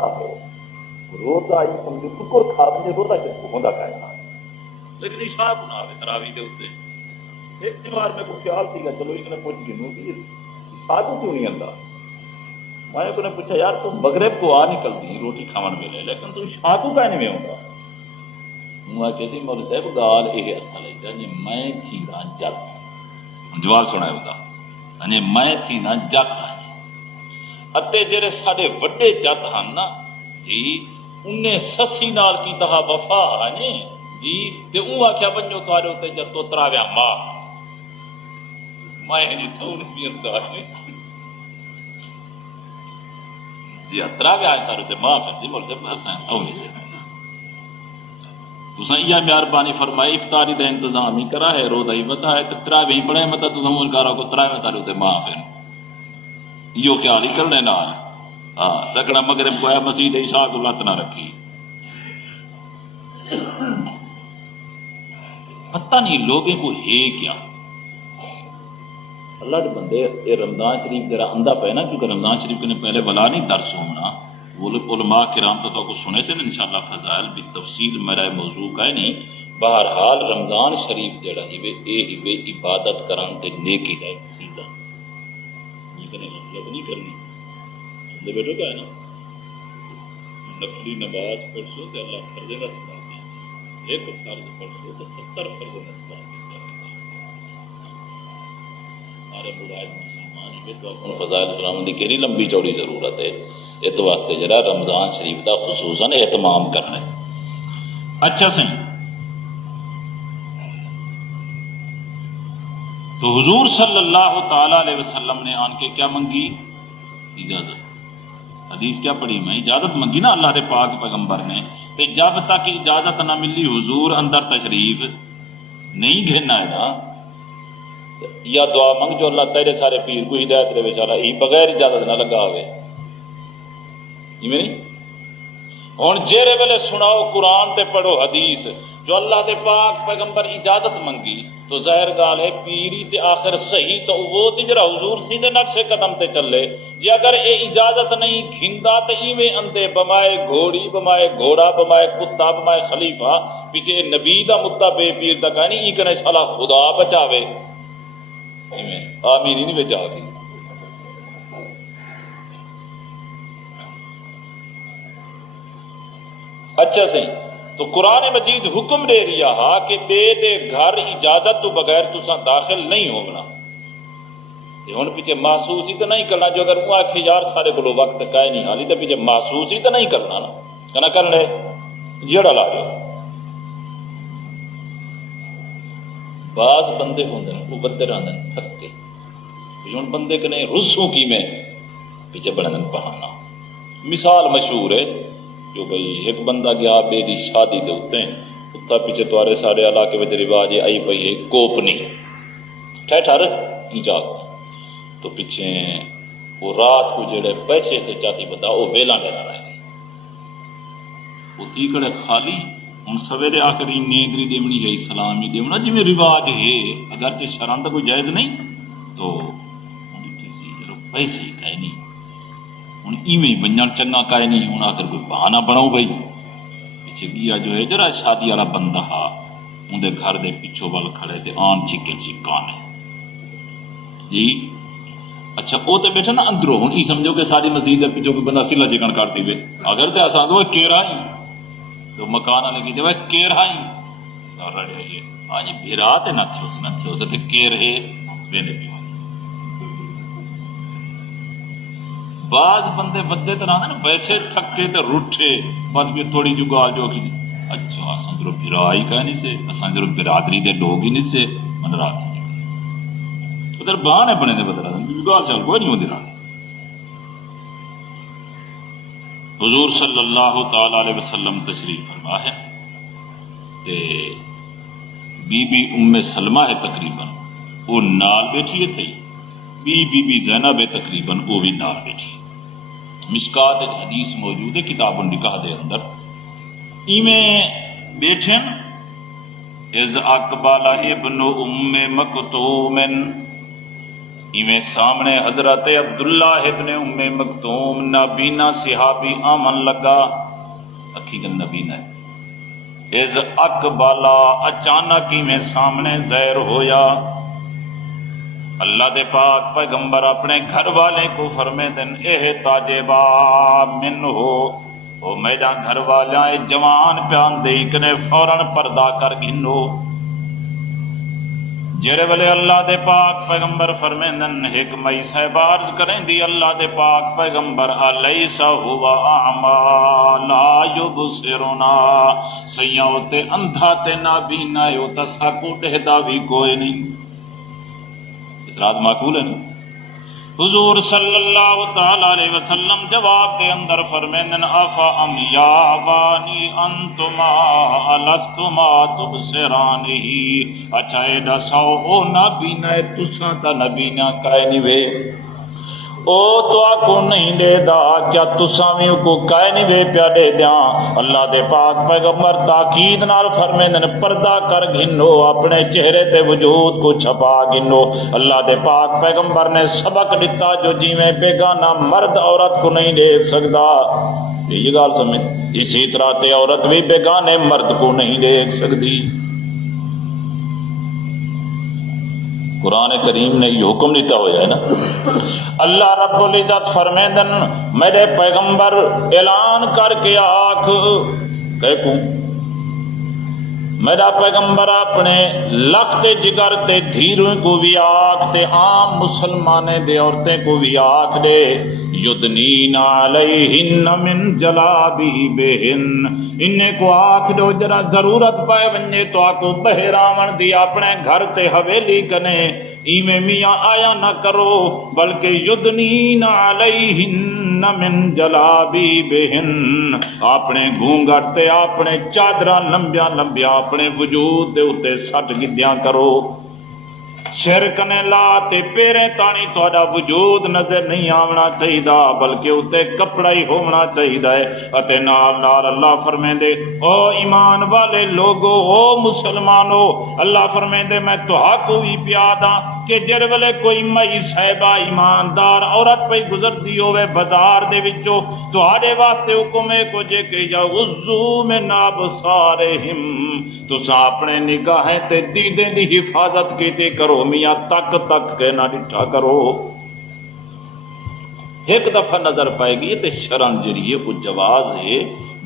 روزہ ہی سمجھو ٹکر کھا بندے روزہ کس کو کہنا لیکن عشاء کو نہ آئے تراویح کے اتنے ایک بار میں کو خیال تھی کہ چلو ایک نے پوچھ گنوں کہ عشاء کو کیوں نہیں آتا میں کو نے پوچھا یار تو مغرب کو آ نکلتی روٹی کھاون ویلے لیکن تو عشاء کو کہنے میں ہوگا میں کہتی مول صاحب گال یہ اصل ہے جی میں تھی نا جت جواب سنا ہوتا یعنی میں تھی نا جت اتے جڑے سارے وڈے جت ہیں نا جی انہیں سسی نال کی تہا وفا ہے جی تے اون آکھیا ونجو تارے تے جتو تراویا ماں میں نہیں تھو نہیں انداز جی تراویا سارے تے ماں پھر جی مول سے بس او نہیں سے تساں یہ مہربانی فرمائی افطاری دا انتظام ہی کرا ہے روزہ ہی بتا ہے تے تراوی ہی پڑھے متا تساں مول کرا کو تراویا سارے تے ماں پھر یہ خیال ہی کرنے نال ہاں سکڑا مغرب کو ہے مسجد عشاء کو لت نہ رکھی پتہ نہیں لوگوں کو ہے کیا اللہ کے بندے یہ رمضان شریف ذرا اندھا پہ نا کیونکہ رمضان شریف کے پہلے ولا نہیں درس ہونا وہ علماء کرام تو کو سنے سے انشاءاللہ فضائل بھی تفصیل میرا موضوع کا ہے نہیں بہرحال رمضان شریف جڑا ہی عبادت کران تے نیکی کا ایک سیزن غفلت نہیں کرنی سنتے بیٹھو کیا ہے نا نفلی نماز پڑھو تو اللہ فرض کا ثواب دے ایک فرض پڑھو تو 70 فرض کا ثواب دے سارے بلائد مسلمان ہی تو اپنے فضائل سلام دی کیڑی لمبی چوڑی ضرورت ہے یہ تو واسطے جڑا رمضان شریف دا خصوصاً اہتمام کرنا ہے اچھا سی تو حضور صلی اللہ تعالی علیہ وسلم نے آن کے کیا منگی اجازت حدیث کیا پڑھی میں اجازت منگی نا اللہ دے پاک پیغمبر نے تے جب تک اجازت نہ ملی حضور اندر تشریف نہیں گھننا ہے نا یا دعا منگ جو اللہ تیرے سارے پیر کو ہدایت دے بیچارہ یہ بغیر اجازت نہ لگا ہوئے نہیں ہوں جیرے ویلے سناؤ قرآن تے پڑھو حدیث جو اللہ دے پاک پیغمبر اجازت منگی تو ظاہر گال ہے پیری تے آخر صحیح تو وہ تے جڑا حضور سیدھے نقشے قدم تے چلے جی اگر اے اجازت نہیں گھندا تے ایویں اندے بمائے گھوڑی بمائے گھوڑا بمائے کتا بمائے خلیفہ پیچھے نبی دا مدعا بے پیر دا کہانی ای کنے سالا خدا بچاوے ایویں آمین ہی نہیں بچا دی اچھا صحیح تو قرآن مجید حکم دے رہا ہا کہ دے گھر اجازت تو بغیر تساں داخل نہیں ہونا ہوں پیچھے محسوس ہی تو نہیں کرنا جو اگر وہ آخے یار سارے کو وقت کہے نہیں حالی تو پیچھے محسوس ہی تو نہیں کرنا نا کہنا کر لے جیڑا لا لو بعض بندے ہوندے ہیں وہ بندے رہتے ہیں تھک کے ہوں بندے کے نہیں رسوں کی میں پیچھے بڑے دن بہانا مثال مشہور ہے جو بھئی ایک بندہ گیا بے دی شادی دے ہوتے ہیں اتھا پیچھے توارے سارے علاقے وچ رواج آئی پئی ہے کوپنی ٹھہر جا تو پیچھے وہ رات کو جڑے پیسے سے چاہتی بتا وہ ویلا لینا رہ گئے وہ تیکڑے خالی ہوں سویرے آ کر نیندری دیونی ہے سلامی دیونا جی میں رواج ہے اگرچہ شرم تو کوئی جائز نہیں تو پیسے کہے نہیں ہوں ایویں بنجن چنگا کہے نہیں ہوں آخر کوئی بہانہ بناؤ بھائی پیچھے گیا جو ہے جرا شادی والا بندہ اندر گھر دے پچھوں وال کھڑے تھے آن چیکن چیکان ہے جی اچھا وہ تو بیٹھا نا اندروں ہوں یہ سمجھو کہ ساری مسجد کے پچھوں کوئی بندہ سلا چکن کرتی ہوئے اگر تو آسان تو کیرا ہی تو مکان والے کی وہ کیرا ہی ہاں جی بھیرا تو نہ تھے اسے تو کیر ہے ویلے بھی بعض بندے بدے تو نہ نا ویسے تھکے تو روٹھے بس بھی تھوڑی جو گال جو کی اچھا اصل ضرور بھرا ہی کہ نہیں سے اصل ضرور برادری دے لوگ ہی نہیں سے من رات ہی ادھر بہانے بنے دے بدلا گال چل کوئی نہیں ہوتی رات حضور صلی اللہ تعالی علیہ وسلم تشریف فرما ہے تے بی بی ام سلمہ ہے تقریباً وہ نال بیٹھی ہے تھی بی زینب ہے تقریباً وہ بھی نال بیٹھی مشکات حدیث موجود ہے کتاب النکاح دے اندر ایویں بیٹھے از اقبال ابن ام مکتوم ایویں سامنے حضرت عبداللہ ابن ام مکتوم نابینا صحابی آمن لگا اکھی گن نبی نے از اقبالا اچانک ہی میں سامنے ظاہر ہویا. اللہ دے پاک پیغمبر اپنے گھر والے کو فرمے دن اے تاجبا من ہو او میرا گھر والا جوان پیان دے کنے فوراً پردہ کر گھنو. جڑے والے اللہ دے پاک پیغمبر فرمیندن ایک مئی صاحب عرض کریں دی اللہ دے پاک پیغمبر علیسا ہوا اعما لا یبصرنا سیاں تے اندھا تے نابینا او تسا کو ڈہدا بھی کوئی نہیں. اعتراض معقول ہے نا. حضور صلی اللہ تعالی علیہ وسلم جواب دے اندر فرمیندن افا ام یاوانی انتما الستما تبصرانی اچھا اے دسو او نابینا ہے تساں تا نابینا کائے نہیں وے او تو آکو نہیں دے دا کیا تساں بھی کو کائے نہیں وے پیا دے دیاں. اللہ دے پاک پیغمبر تاکید نال فرمیندن پردہ کر گھنو اپنے چہرے تے وجود کو چھپا گھنو. اللہ دے پاک پیغمبر نے سبق دیتا جو جیویں بیگانہ مرد عورت کو نہیں دیکھ سکتا یہ گال سمجھ اسی طرح تے عورت بھی بیگانے مرد کو نہیں دیکھ سکتی. قرآن کریم نے یہ حکم دیتا ہوا ہے نا. اللہ رب العزت فرمیندن میرے پیغمبر اعلان کر کے آکھ کہ کو میرا پیغمبر اپنے لخت جگر تے دھیروں کو بھی آکھ تے عام مسلمانے دے عورتیں کو بھی آکھ دے یدنین علیہن من جلابیبہن انہیں کو آکھ دو جرا ضرورت پائے ونجے تو آکو بہراون دی اپنے گھر تے حویلی کنے ایمیں میاں آیا نہ کرو بلکہ یدنین علیہن من جلابیبہن اپنے گھونگھٹ تے اپنے چادرہ لمبیاں لمبیاں اپنے وجود دے اتے سٹ گدیاں کرو. شرک نے لا تے پیرے تانی تہاڈا وجود نظر نہیں آونا چاہیدا بلکہ اتے کپڑا ہی ہونا چاہیدا ہے. اتے نال نال اللہ فرمیندے او ایمان والے لوگو او مسلمانو اللہ فرمیندے میں تہاکو بھی پیادا کہ جڑ ویلے کوئی مئی صاحبہ ایماندار عورت پہ گزرتی ہوئے بازار دے وچوں تہاڈے واسطے حکم ہے کو جے کہ یغضوا من ابصارہم تساں اپنے نگاہیں تے دیدیں دی حفاظت کیتے کرو میاں تک تک کے نہ ڈٹھا کرو. ایک دفعہ نظر پائے گی تے شرن جڑی ہے وہ جواز ہے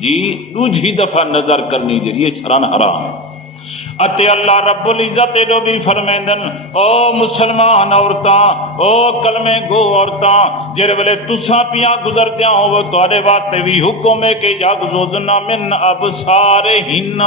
جی دوجھی دفعہ نظر کرنی جڑی ہے شرن حرام. اتے اللہ رب العزت جو بھی فرمیندن او مسلمان عورتاں او کلمے گو عورتاں جڑے ویلے تساں پیاں گزردیاں ہو تواڈے واسطے بھی حکم ہے کہ یغضضن من ابصارہن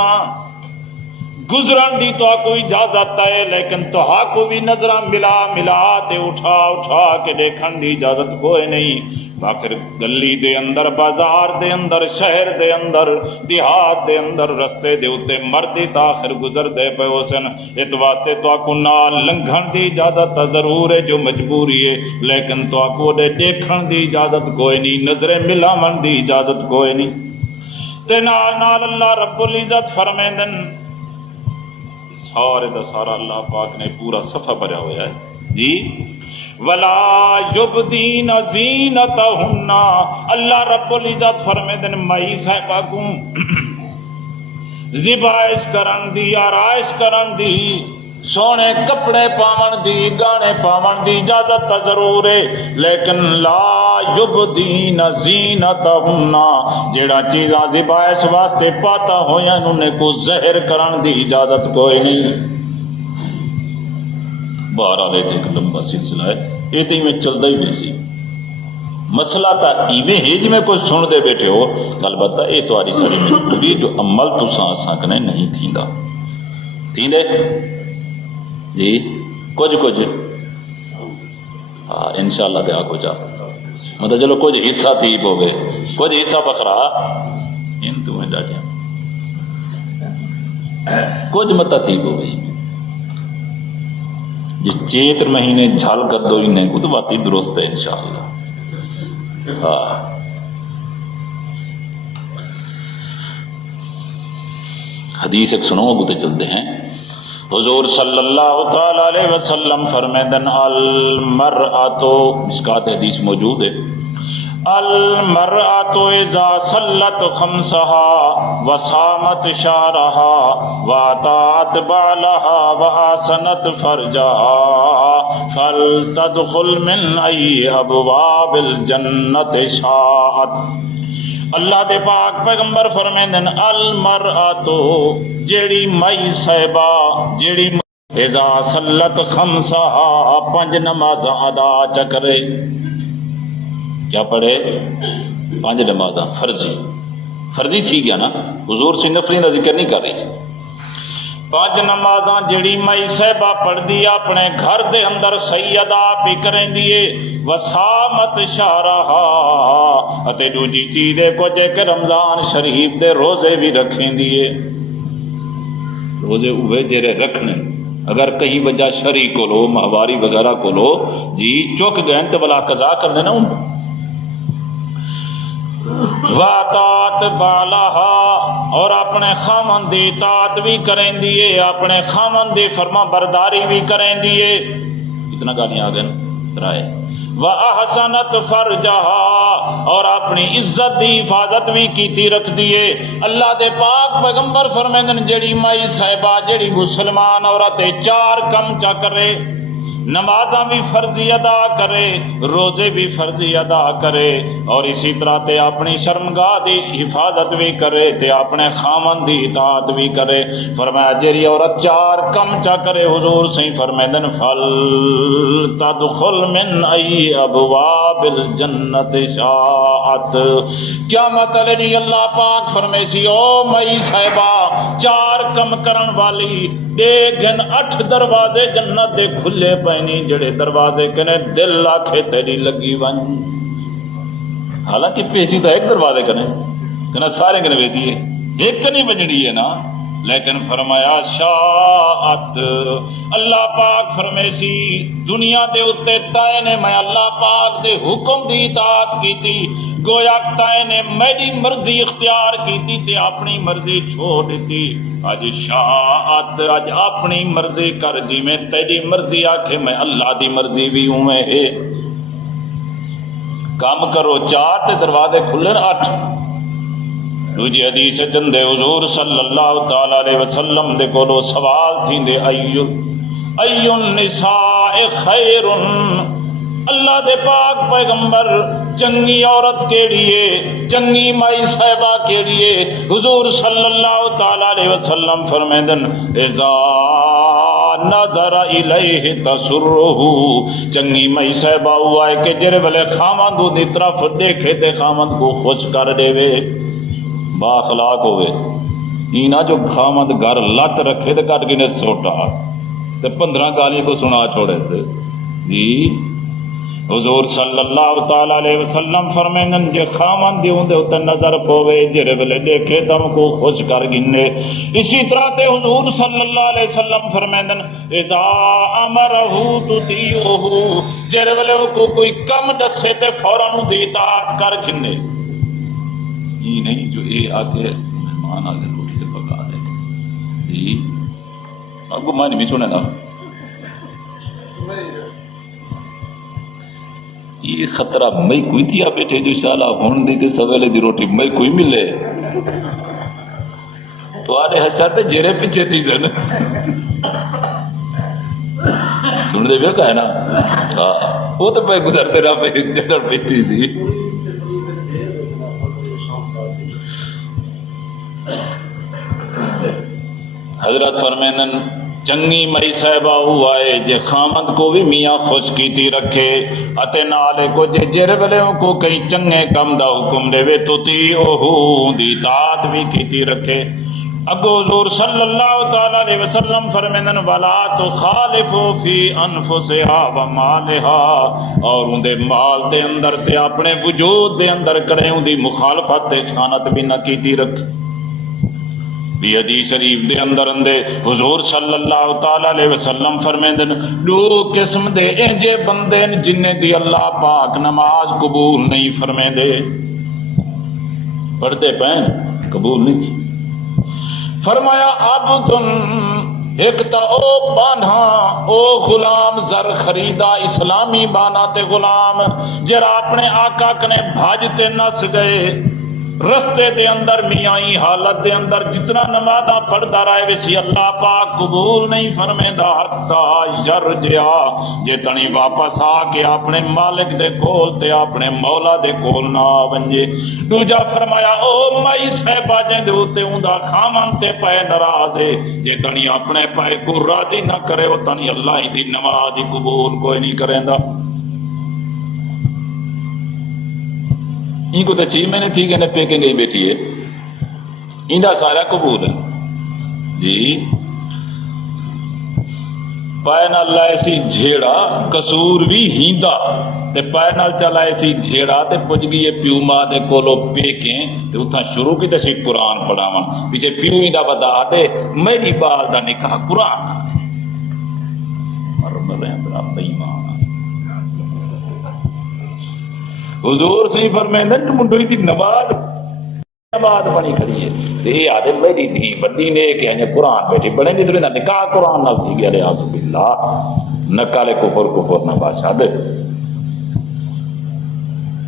گزرن دی تو کوئی اجازت ہے لیکن تو کو بھی نظر ملا ملا تے اٹھا اٹھا کے دیکھن دی اجازت کوئی نہیں. آخر گلی دے اندر بازار دے اندر شہر دے اندر دیہات دے اندر رستے دے اتے مردی تاخر گزر دے پے حسن اس واسطے تو کو نال لنگھن دی اجازت ضرور ہے جو مجبوری ہے لیکن تو کو دے دیکھن دی اجازت کوئی نہیں نظر ملاون دی اجازت کوئی نہیں. تے نال نال اللہ رب العزت فرمیندن سارے دا سارا اللہ پاک نے پورا صفحہ بھرا ہوا ہے جی ولا یبدین زینتہن اللہ رب العزت فرمیندن مائی صاحبہ کو زبائش کرن دی آرائش کرن دی سونے کپڑے پاون دی گانے پاون دی اجازت ضرور ہے لیکن لا یبدین زینتہن جڑا چیزاں زبائش واسطے پاتا ہویاں انہیں کو ظاہر کرن دی اجازت کوئی نہیں. بہرحال ایک لمبا سلسلہ ہے یہ تو میں چلتا ہی نہیں سی مسئلہ تا ایویں ہے جی میں کوئی سن دے بیٹھے ہو البتہ یہ تاری ساری مجبوری جو عمل تساں اساں کنے نہیں تھیندا تھیندے جی کچھ کچھ ہاں انشاءاللہ دے آکو جا مطلب چلو کچھ حصہ تھی ہوگے کچھ حصہ بکرا ان تمہیں ڈاٹیا کچھ متا تھی ہو گئی جس چیتر مہینے جھال کر دو انہیں کو تو بات ہی درست ہے انشاءاللہ. ہاں حدیث ایک سنو گتے چلتے ہیں حضور صلی اللہ تعالی علیہ وسلم فرمیدن المرأۃ مشکات حدیث موجود ہے المرأة اذا صلت خمسها وصامت شهرها واطاعت بعلها واحسنت فرجها فلتدخل من اي ابواب الجنت شاءت۔ اللہ دے پاک پیغمبر فرمیندے المرأة جیڑی مئی صاحبہ جیڑی اذا صلت خمسها پنج نماز ادا چکرے، کیا پڑھے؟ پانچ نمازاں فرضی تھی گیا نا، حضور سے نفلی کا ذکر نہیں کر رہی۔ پانچ نمازاں جڑی مائی صاحبہ پڑھ دی اپنے گھر دے اندر سیدہ پی کریں دیے، وسامت شہرہا اتے دوجی چیز کو جے کہ رمضان شریف دے روزے بھی رکھیں دیے۔ روزے اوے جڑے رکھنے، اگر کہیں وجہ شرعی کو لو ماہواری وغیرہ کو لو جی چک گئے تو بلا قضا کر دینا ان واطاعت بالہا اور اپنے خامن دی اطاعت بھی کریں دیے، اپنے خامن دی فرما برداری بھی کریں دیے۔ اتنا گالیاں آ گئے ترائے وَأَحْسَنَتْ فَرْجَهَا اور اپنی عزت دی حفاظت بھی کیتی رکھ دیے۔ اللہ دے پاک پیغمبر فرمیندن جڑی مائی صاحبہ جڑی مسلمان عورت چار کم چا کرے، نمازاں بھی فرضی ادا کرے، روزے بھی فرضی ادا کرے، اور اسی طرح تے اپنی شرمگاہ دی حفاظت بھی کرے تے اپنے خامن دی اطاعت بھی کرے۔ فرمایا جیری عورت چار کم چا کرے، حضور سے فرمیندن فل تدخل من ای ابواب الجنت شاءت۔ کیا مطلب نہیں؟ اللہ پاک فرمیسی او مئی صاحبہ چار کم کرن والی دیکھن 8 دروازے جنت دے کھلے پینی، جڑے دروازے کنے دل آکھے تیری لگی ون۔ حالانکہ پیسی تو ایک دروازے کنے سارے کنے پیسی ہے، ایک کنی بجڑی ہے نا، لیکن فرمایا شاعت اللہ پاک فرمیسی دنیا دے اتے تائے نے میں اللہ پاک دے حکم دی اطاعت کی تھی، گویا تائے نے میری مرضی اختیار کی تھی تے اپنی مرضی چھوڑ دیتی۔ اج شاعت اج اپنی مرضی کر، جی میں تیری مرضی آکھے میں اللہ دی مرضی بھی ہوں میں ہے۔ کام کرو چار تے دروازے کھلن 8۔ دوجی حدیث چندے حضور صلی اللہ تعالی علیہ وسلم دے کولو سوال تھیندے ایو النساء خیر، اللہ دے پاک پیغمبر چنگی عورت کیڑی ہے، چنگی مائی صاحبہ کیڑی ہے؟ حضور صلی اللہ تعالی علیہ وسلم فرمیندن اذا نظر الیہ تسرہ، چنگی مائی صاحبہ ہوا ہے کہ جرے بلے خامند دی طرف دیکھے تے خامند کو خوش کر دے وے، با اخلاق ہوئے۔ اینا جو خامند گھر لت رکھے تے کٹ کے نے سوٹا تے 15 گالی کو سنا چھوڑے سے جی۔ حضور صلی اللہ تعالی علیہ وسلم فرمائیں جے خامن دی ہوندے تے نظر پوے جڑے ویلے دیکھے تم کو خوش کر گنے۔ اسی طرح تے حضور صلی اللہ علیہ وسلم فرمائیں اذا امرہ تطیعہ، جڑے ویلے کو کوئی کم دسے تے فوراً دی اطاعت کر گنے۔ یہ نہیں جو اے آکے مہمان آگے روٹی تے پکا دے جی، آپ کو معنی بھی سنے نا، یہ خطرہ میں کوئی تھی آپ بیٹھے جو شالا ہون دی تے سویلے دی روٹی میں کوئی ملے تو آرے حساتے جیرے پیچھے تھی زن سن دے بھی کہا ہے نا، وہ تو پہ گزرتے رہا پہ جڑ پیٹھی سی۔ حضرت فرمینن چنگی مئی صاحبہ ہوا ہے جے خامد کو بھی میاں خوش کیتی رکھے اتے نالے کو جے جربلیوں کو کئی چنگے کم دا حکم دے وے تو تی اوہو دی اطاعت بھی کیتی رکھے۔ اگو حضور صلی اللہ تعالی علیہ وسلم فرمیندن ولا تخالفو فی انفسها و مالها، اور ان دے مال دے اندر تے اپنے وجود دے اندر کرے ان دی مخالفت تے خیانت بھی نہ کیتی رکھے۔ بھی حدیث شریف دے اندر اندے حضور صلی اللہ تعالی علیہ وسلم فرمیندن دو قسم دے انجے بندے جنہیں دی اللہ پاک نماز قبول نہیں فرمیندے، پڑھتے پہیں قبول نہیں تھی۔ فرمایا عبدن ایک تا او بانہا او غلام زر خریدا اسلامی بانا تے غلام جرا اپنے آقا کنے بھاجتے نس گئے رستے دے اندر میائی حالت دے اندر جتنا نمازاں پڑھدا رہے ویسی اللہ پاک قبول نہیں فرمیندا حتی یرجع جے تنی واپس آ کے اپنے مالک دے کول تے اپنے مولا دے کول نہ ونجے۔ دوجا فرمایا او مائی صاحبہ جے دے اوتے اوندا خامن تے پے ناراض ہے جے تنی اپنے پے کو راضی نہ کرے او تنی اللہ دی نماز قبول کوئی نہیں کریندا۔ ان کو تو چیز میں نے تھی کہ نے پے کے گئی بیٹھی ہے اندہ سارا قبول ہے جی۔ پائے نال لائے سی جھیڑا قصور بھی ہیندا تے پائے نال چلائے سی جھیڑا تے پج گئی پیو ماں دے کولو پے کے تے اتھاں شروع کی تے سی قرآن پڑھاواں پیچھے پیو ہیندا بدا دے میری بال دا نکاح قرآن مرمد اندرا بےمان حضور سی فرمائندے منڈوی دی نماز بنی کھڑی ہے یہ آدھے میری دھی بڑی نے کہ قرآن بیٹھی بڑے نہیں تو نکاح قرآن نال تھی گیا ریاض باللہ نکالے کفر کفر نہ بادشاہ دے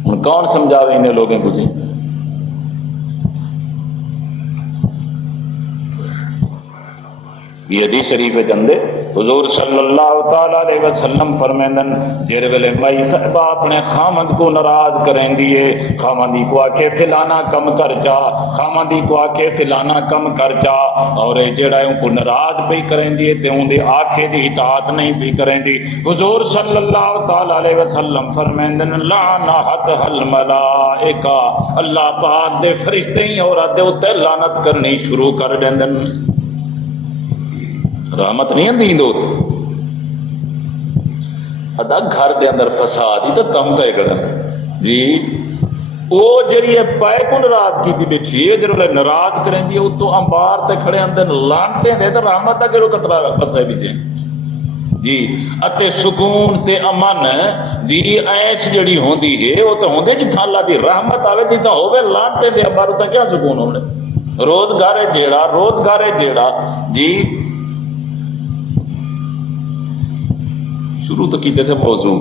ہن کون سمجھاوے انہیں لوگیں کو سی یہ حدیث شریف جندے حضور صلی اللہ تعالی علیہ وسلم فرمیندن جڑے ویلے مائی صاحبہ اپنے خامند کو ناراض کریں دیے خامندی کو آکے فلانا کم کر جا خامندی کو آکے فلانا کم کر جا اور جڑا ان کو ناراض پہ کریں دیے تے ان دے آکھے دی اطاعت نہیں پہ کریں دی حضور صلی اللہ تعالی علیہ وسلم فرمیندن لعنت الملائکہ اللہ پاک دے فرشتے ہی اور دے اوتے لعنت کرنی شروع کر دیندن رحمت نہیں اندی دوت ادا گھر دے اندر فساد ہی تو کم تے کرن جی او جڑی پائے کو ناراض کیتی بیٹھی ہے جڑے ناراض کریں دی او تو انبار تے کھڑے اندر لانتے دے تے رحمت دا کیڑو قطرہ فسے وچ جی اتے سکون تے امن جی ایس جڑی ہوندی ہے او تے ہوندے جتھاں اللہ دی رحمت آوے جتھاں ہوے لانتے دے انبار تے کیا سکون ہوندے روزگار جیڑا جی شروع تو کیتے تھے موضوع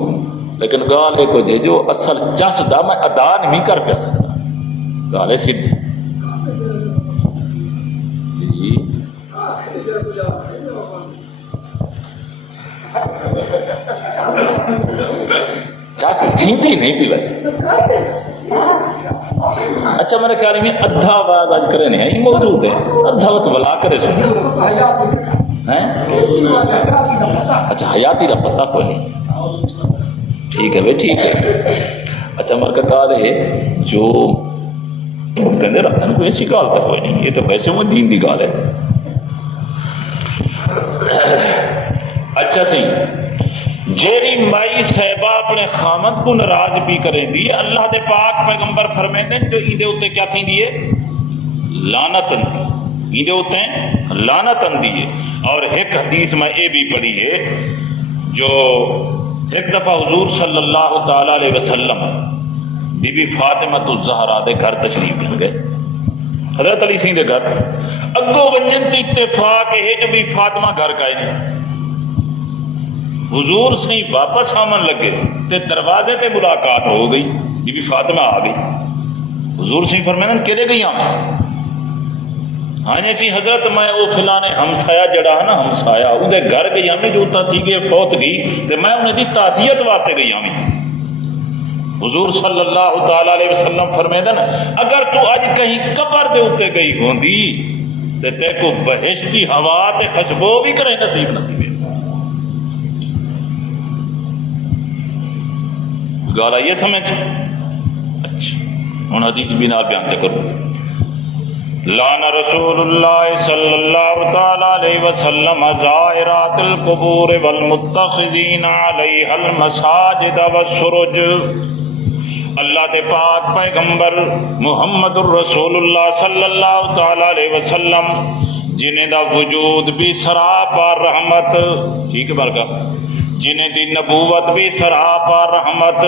لیکن گال ایک جے جو اصل چس دا میں ادا نہیں کر پیا سکتا گال ہے سیدھی جی چس تھینتی نہیں پی ویسے اچھا میرے خیال میں ادھا آواز آج کرے نہیں یہ موجود ہے ادھا وقت بلا کرے سن اچھا حیاتی کا پتہ کوئی نہیں ٹھیک ہے بھائی ٹھیک ہے اچھا میرے خیال ہے جو کہنے رکھنے کوئی ایسی گال تو کوئی نہیں یہ تو ویسے وہ دین دی گال ہے اچھا سی جیری مائی صاحبہ اپنے خامد کو ناراض بھی کریں دی اللہ دے پاک پیغمبر فرمیندے جو ایدے ہوتے کیا تھیں دیئے لعنت اندی ایدے ہوتے ہیں لعنت اندی ہے اور ایک حدیث میں یہ بھی پڑھی ہے جو ایک دفعہ حضور صلی اللہ تعالی علیہ وسلم بی بی فاطمہ الزہرا دے گھر تشریف لے گئے حضرت علی سنگھ دے گھر اگو ونجن تے اتفاق ہے کہ بی فاطمہ گھر کا ہی نہیں حضور سے واپس آمن لگے تے دروازے تے ملاقات ہو گئی بی بی فاطمہ آ گئی حضور سے فرمائیں کدے گئی آمن ہاں جی حضرت میں وہ فلانے ہمسایا جڑا ہے نا ہمسایا وہ گھر گئی ہمیں جو تا تھی کہ فوت گئی تے میں انہیں دی تعزیت واسطے گئی ہمیں حضور صلی اللہ تعالی علیہ وسلم فرمیدن اگر تو اج کہیں قبر دے اوتے گئی ہوندی تے تے کو بہشتی ہوا تے خوشبو بھی کرے نصیب نہ تھی گالا یہ سمجھ اچھا ہن حدیث بنا بیان تے کرو لعن رسول اللہ صلی اللہ تعالی علیہ وسلم زائرات القبور والمتخذین علیہا المساجد والسرج اللہ دے پاک پیغمبر محمد الرسول اللہ صلی اللہ تعالی علیہ وسلم جنہیں دا وجود بھی سراپا رحمت ٹھیک ہے برکا جنہیں دی نبوت بھی سراپا رحمت،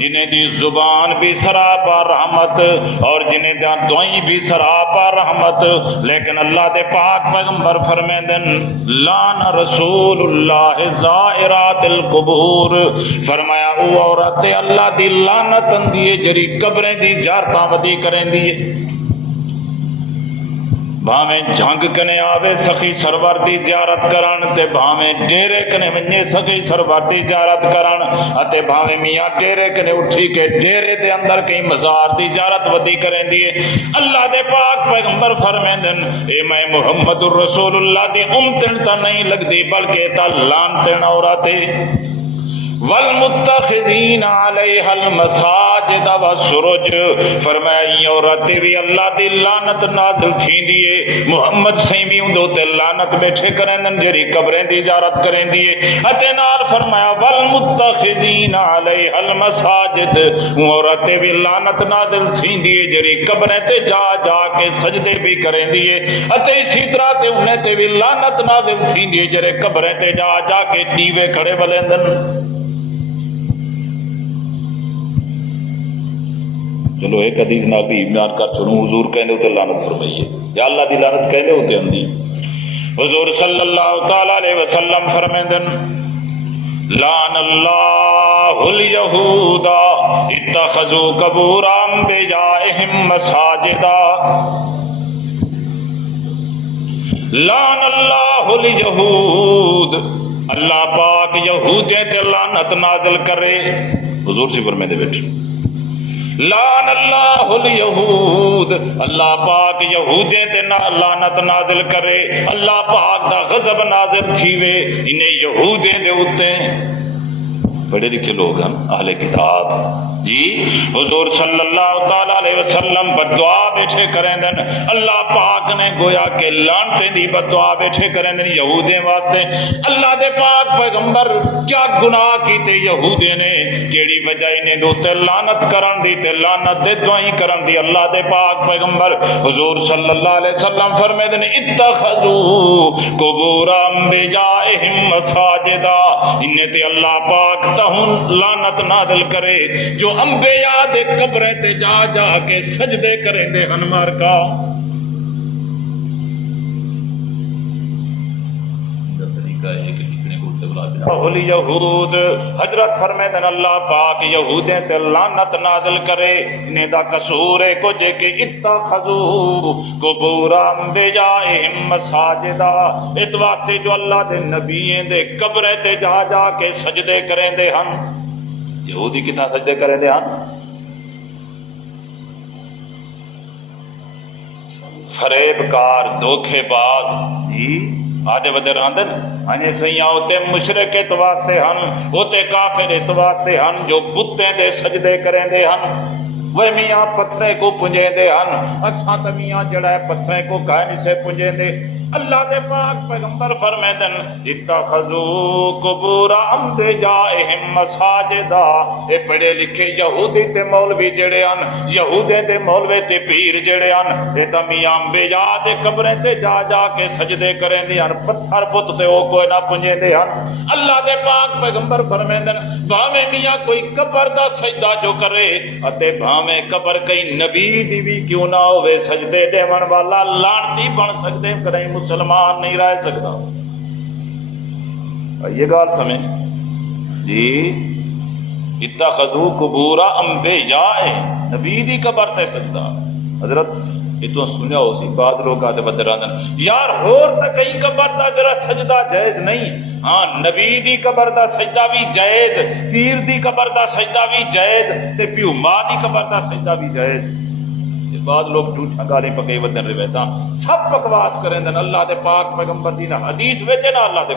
جنہیں دی زبان بھی سراپا رحمت، اور جنہیں دا دعائیں بھی سراپا رحمت، لیکن اللہ دے پاک پیغمبر فرمیندن لان رسول اللہ زائرات القبور، فرمایا او عورت اللہ دی لعنت اندی ہے جڑی قبریں دی زیارتاں ودی کریں دی بھاویں جنگ کنے آوے سخی سرور دی زیارت کرن تے بھاویں ڈیرے کنے ونجے سخی سرور دی زیارت کرن اتے بھاویں میاں ڈیرے کنے اٹھی کے ڈیرے دے اندر کئی مزار دی زیارت ودی کریں دیے اللہ دے پاک پیغمبر فرمیندن اے میں محمد الرسول اللہ دی امتن تا نہیں لگدی بلکہ تا لانتن عورت والمتخذین علیہ المساجد والسرج، فرمایا یہ عورت بھی اللہ دی لعنت نازل تھی دیے محمد سیمی اندو تے لعنت بیٹھے کریں جری قبریں دی زیارت کریں دیے اتے نال فرمایا والمتخذین علیہ المساجد، عورت بھی لعنت نازل تھی دیے جری قبریں تے جا جا کے سجدے بھی کریں دیے اتے اسی طرح تے انہیں تے بھی لعنت نازل تھی دیے جری قبریں تے جا جا کے دیوے کھڑے بلندن۔ چلو ایک حدیث نال بھی ایمان کر چھوڑوں حضور کہنے ہوتے لعنت فرمائیے یا اللہ دی لعنت کہنے ہوتے اندی حضور صلی اللہ تعالی علیہ وسلم فرمیندن لعن اللہ الیہود اتخذوا قبور انبیائہم مساجدا، لعن اللہ الیہود، اللہ پاک یہودیں تے لعنت نازل کرے، حضور سے فرمیندے بیٹھے لعن اللہ الیہود، اللہ پاک یہودیں تے لعنت نازل کرے، اللہ پاک دا غضب نازل تھیوے انہیں یہودیں دے اتے پڑھے لکھے لوگ ہیں اہل کتاب جی حضور صلی اللہ تعالی علیہ وسلم بدعا بیٹھے کریں دن اللہ پاک نے گویا کہ لعنتیں دی بدعا بیٹھے کریں دن یہودیں واسطے اللہ دے پاک پیغمبر کیا گناہ کیتے یہودیں نے کیڑی وجہ انہیں دوتے لعنت کرن دی تے لعنت دے دعائیں کرن دی اللہ دے پاک پیغمبر حضور صلی اللہ علیہ وسلم فرمائے دن اتخذوا قبور انبیائہم مساجدا، انہیں تے اللہ پاک تہن لعنت نازل کرے جو انبیاء دے قبریں تے جا جا کے سجدے کریں دے ہنمار کا یہود حضرت فرمیدن اللہ پاک یہودیں تے لعنت نازل کرے انہیں دا قصور ہے کچھ کہ اتخذوا قبور انبیائہم مساجدا، اس واسطے جو اللہ دے نبییں دے قبریں تے جا جا کے سجدے کریں دے ہن، یہودی کتنا سجدے کریں دے ہن، فریب کار دھوکے باز جی آدھے بدر آندن ہنے سیاں ہوتے مشرک اتواستے ہن ہوتے کافر اتواستے ہن جو بتیں دے سجدے کریں دے ہن وہ میاں پتھرے کو پنجے دے ہن اچھا تو میاں جڑا ہے پتھرے کو کہنی سے پنجے دے اللہ دے پاک پیغمبر فرمیدن اتخذوا قبور انبیائہم مساجدا، اے پڑھے لکھے یہودی تے مولوی جڑے ہن یہودے تے مولوی تے پیر جڑے ہن اے تا میاں انبیاء دے قبریں تے جا جا کے سجدے کریں دے ہن پتھر پت تے او کوئی نہ پنجے دے ہن اللہ دے پاک پیغمبر فرمیدن بھاویں میاں کوئی قبر دا سجدہ جو کرے اتے بھاویں قبر کئی نبی دی بھی کیوں نہ ہوئے سجدے دیون والا لعنتی بن سکدے کریں مسلمان نہیں رہ سکتا، یہ گال سمجھ جی اتخذوا قبور انبیاء نبی دی قبر تے سجدہ حضرت یہ تو سنیا ہو سی بعد لوگ آتے بدران یار ہور تا کئی قبر دا جرا سجدہ جائز نہیں، ہاں نبی دی قبر دا سجدہ بھی جائز، پیر دی قبر دا سجدہ بھی جائز تے پیو ماں دی قبر دا سجدہ بھی جائز، بعد لوگ جھوٹا گالی پکے ودن روایتاں سب بکواس کریں دن اللہ دے پاک پیغمبر دی نہ حدیث وچے نہ اللہ دے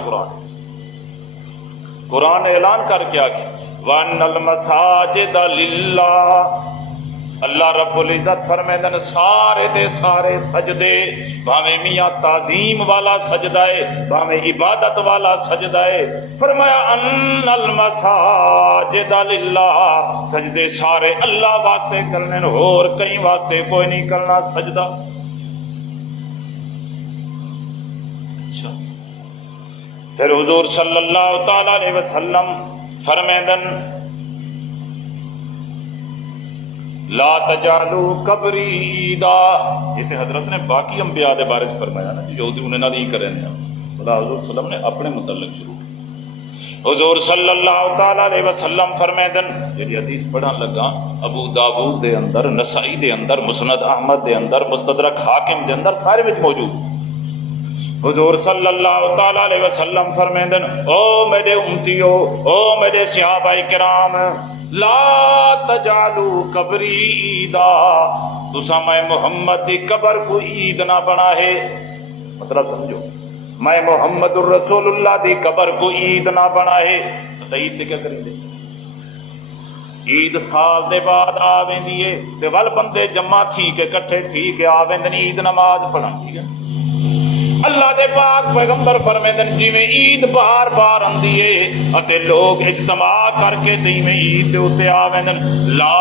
قرآن اعلان کر کے آگے وَأَنَّ الْمَسَاجِدَ لِلَّهِ، اللہ رب العزت فرمیدن سارے دے سارے سجدے بھاویں میاں تعظیم والا سجدہ ہے بھاویں عبادت والا سجدہ ہے، فرمایا ان المساجد للہ، سجدے سارے اللہ واسطے کرنے اور کئی واسطے کوئی نہیں کرنا سجدہ۔ پھر حضور صلی اللہ تعالی علیہ وسلم فرمیندن لا تجعلوا قبری عیدا. یہ حضرت نے باقی انبیاء دے بارے فرمایا نا جو انہوں نے نہیں کرے نے خدا حضور صلی اللہ علیہ وسلم نے اپنے متعلق شروع. حضور صلی اللہ تعالی علیہ وسلم فرمیندن جی حدیث پڑھن لگا ابو داؤد دے اندر، نسائی دے اندر، مسند احمد دے اندر، مستدرک حاکم دے اندر سارے وچ موجود. حضور صلی اللہ تعالی علیہ وسلم فرمیندن او میرے امتیو، او میرے صحابہ کرام، لا تجعلوا قبری عیدا. تسا میں محمد دی قبر کو عید نہ بنا ہے. مطلب سمجھو، میں محمد الرسول اللہ دی قبر کو عید نہ بنا ہے. تو عید تے کیا کریں گے؟ عید سال دے بعد آ ویندی ہے تے ول بندے جمع تھی کے کٹھے تھی کے آ ویندن عید نماز پڑھن. ٹھیک ہے، اللہ دے پاک پیغمبر فرمیندن جویں عید بار بار آندی ہے اتے لوگ اجتماع کر کے جویں عید دے اوتے آویندن لا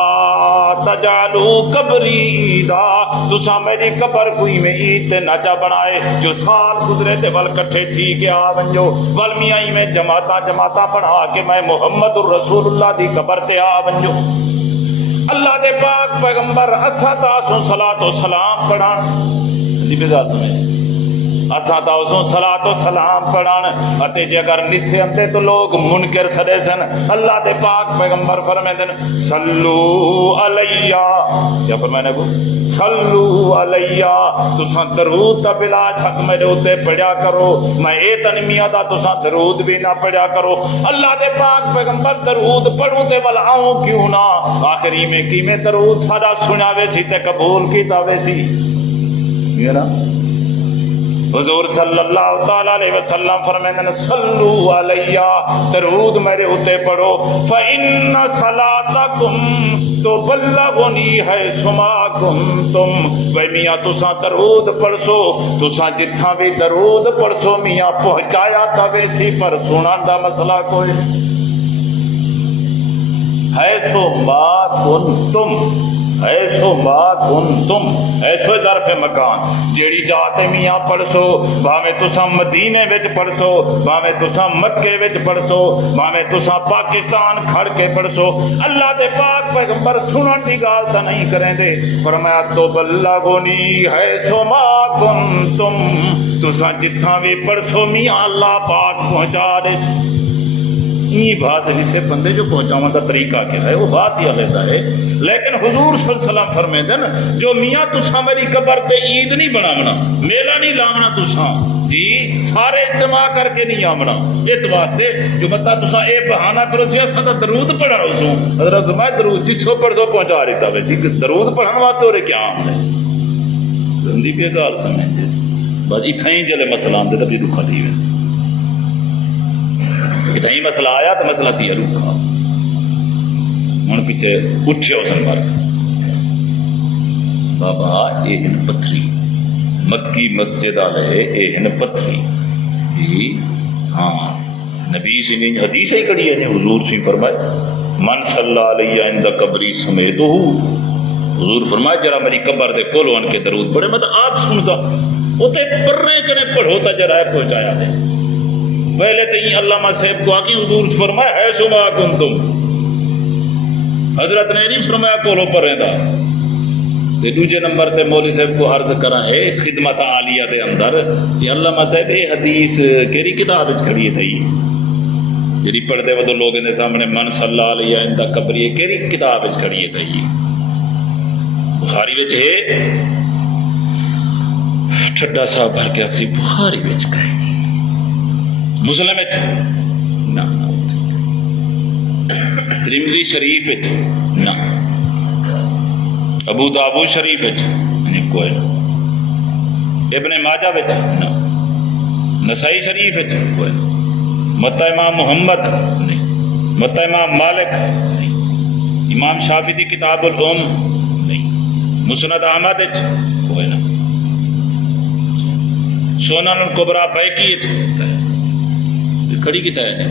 تجعلوا قبری عیدا. تساں میری قبر کوئی میں عید تے نہ چا بنائے جو سال گزرے تے ول کٹھے تھی کے آونجو ول میاں میں جماعتاں بنا کے میں محمد الرسول اللہ دی قبر تے آونجو. اللہ دے پاک پیغمبر اساں تاسوں صلاۃ و سلام پڑھان دی بذات میں اساں تاسوں صلاۃ و سلام پڑھان اتے جے اگر نسے اندے تو لوگ منکر سدے سن. اللہ دے پاک پیغمبر فرمیندن صلو علیہ، کیا فرمایا کو صلو علیہ، تساں درود دا بلا شک میرے اوتے پڑھیا کرو. میں اے تنمیہ دا تساں درود بھی نہ پڑھیا کرو. اللہ دے پاک پیغمبر درود پڑھوں تے ول آؤں کیوں نہ؟ آخری میں کیویں درود ساڈا سناوے سی تے قبول کیتا وے سی. یہ نا حضور صلی اللہ تعالی علیہ وسلم فرمائیں صلو علیہ، درود میرے اوتے پڑھو. فإن صلاتکم تبلغنی حیث ما کنتم. بھئی میاں تساں درود پڑھسو، تساں جتھاں بھی درود پڑھسو میاں پہنچایا توے سی پر سنان دا مسئلہ کوئی حیث ما کنتم. ایسو ما کنتم، ایسو ظرف مکان جیڑی جاتے میاں پڑھسو، بھاویں تساں مدینے وچ پڑھسو، بھاویں تساں مکے وچ پڑھسو، بھاویں تساں پاکستان کھڑ کے پڑھسو. اللہ دے پاک پیغمبر سنن دی گل تا نہیں کریں دے. فرمایا تو بلغنی ایسو ما کنتم، تساں جتھاں بھی پڑھسو میاں اللہ پاک پہنچا دے. یہ بات جسے بندے جو پہنچاؤں کا طریقہ کیا ہے وہ بات ہی علیحدہ ہے. لیکن حضور صلی اللہ علیہ وسلم فرمائے نا جو میاں تساں میری قبر پہ عید نہیں بناونا، میلہ نہیں لاونا، تساں جی سارے اجتماع کر کے نہیں آمنا اتوار سے جو بتا تساں اے بہانہ کرو سی اساں دا درود پڑھا رہو. حضرت میں درود جسو پڑھ دو پہنچا دیتا ویسی درود پڑھن واسطے اور کیا آم ہے گندی پہ گال سمجھے بس اتھا ہی جلے مسئلہ آمدے تبھی رکھا دی ہے. اتنا مسئلہ آیا تو مسئلہ تھی روکا ہوں پیچھے اٹھے اسن مر بابا یہ پتھری مکی مسجد والے یہ پتھری جی ہاں نبی سی نے حدیث ہی کڑی ہے حضور سی فرمائے من صلی علیہ عند قبری سمیت حضور فرمائے جرا میری قبر دے کولو ان کے درود پڑھے مطلب آپ سنتا اتنے پرنے کنے پڑھو تا جرا پہنچایا دے. پہلے تو یہ علامہ صاحب کو آگے حضور فرمایا ہے سما کنتم، حضرت نے نہیں فرمایا کولو پرے دا. دوسرے نمبر تے مولوی صاحب کو عرض کرا ہے خدمت عالیہ دے اندر کہ علامہ صاحب یہ حدیث کیڑی کتاب وچ کھڑی ہے تھی جڑی پڑھدے وہ لوگوں دے سامنے من صلی علیہ عند قبری کیڑی کتاب وچ کھڑی ہے تھی؟ بخاری وچ ہے ٹھڈا صاحب بھر کے اکسی بخاری وچ گئے مسلم نہ ترمذی شریف نہ ابو داؤد شریف کوئی نہ ابن ماجہ نہ نسائی شریف کوئی نہ متا امام محمد نہیں متا امام مالک نہیں امام شافعی دی کتاب الام نہیں مسند احمد کوئی نہ سنن الکبریٰ بیہقی کھڑی کتاب ہے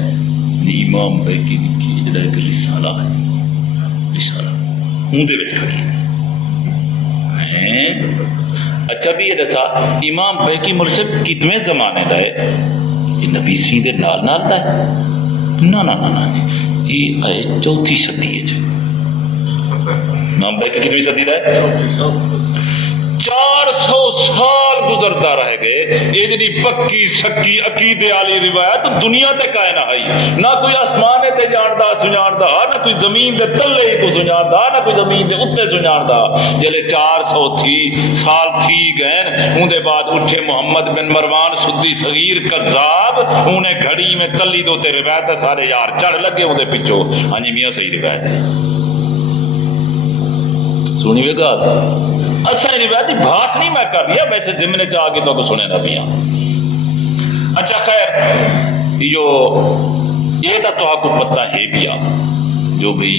امام بیہقی کی جڑا ایک رسالہ ہے رسالہ اون دے وچ کھڑی ہے. اچھا بھی یہ دسا امام بیہقی مرشد کتنے زمانے دا ہے؟ یہ نبی سی دے نال نال دا ہے؟ نا نا نا نا، یہ ہے چوتھی صدی ہے۔ نام بھائی کتنی صدی دا ہے؟ 400 سال گزرتا رہ گئے، یہ جی پکی سکی عقیدے والی روایت دنیا تے کائے نہ آئی، نہ کوئی آسمان تے جاندا سنجاندا، نہ کوئی زمین دے تلے ہی کو سنجاندا، نہ کوئی زمین دے اتنے سنجاندا۔ جلے 400 سال تھی گئے، اون دے بعد اٹھے محمد بن مروان سدی صغیر کذاب، انہیں گھڑی میں تلی دو تے روایت سارے یار چڑھ لگے اون دے پچھو، ہاں جی میاں صحیح روایت ہے، سنی ہوئے گا اچھا روایتی بھاس نہیں میں کر رہا، ویسے ضمن چاہ کے تو سنے نہ پیا۔ اچھا خیر یہ تو آپ کو پتہ ہے پیا جو بھی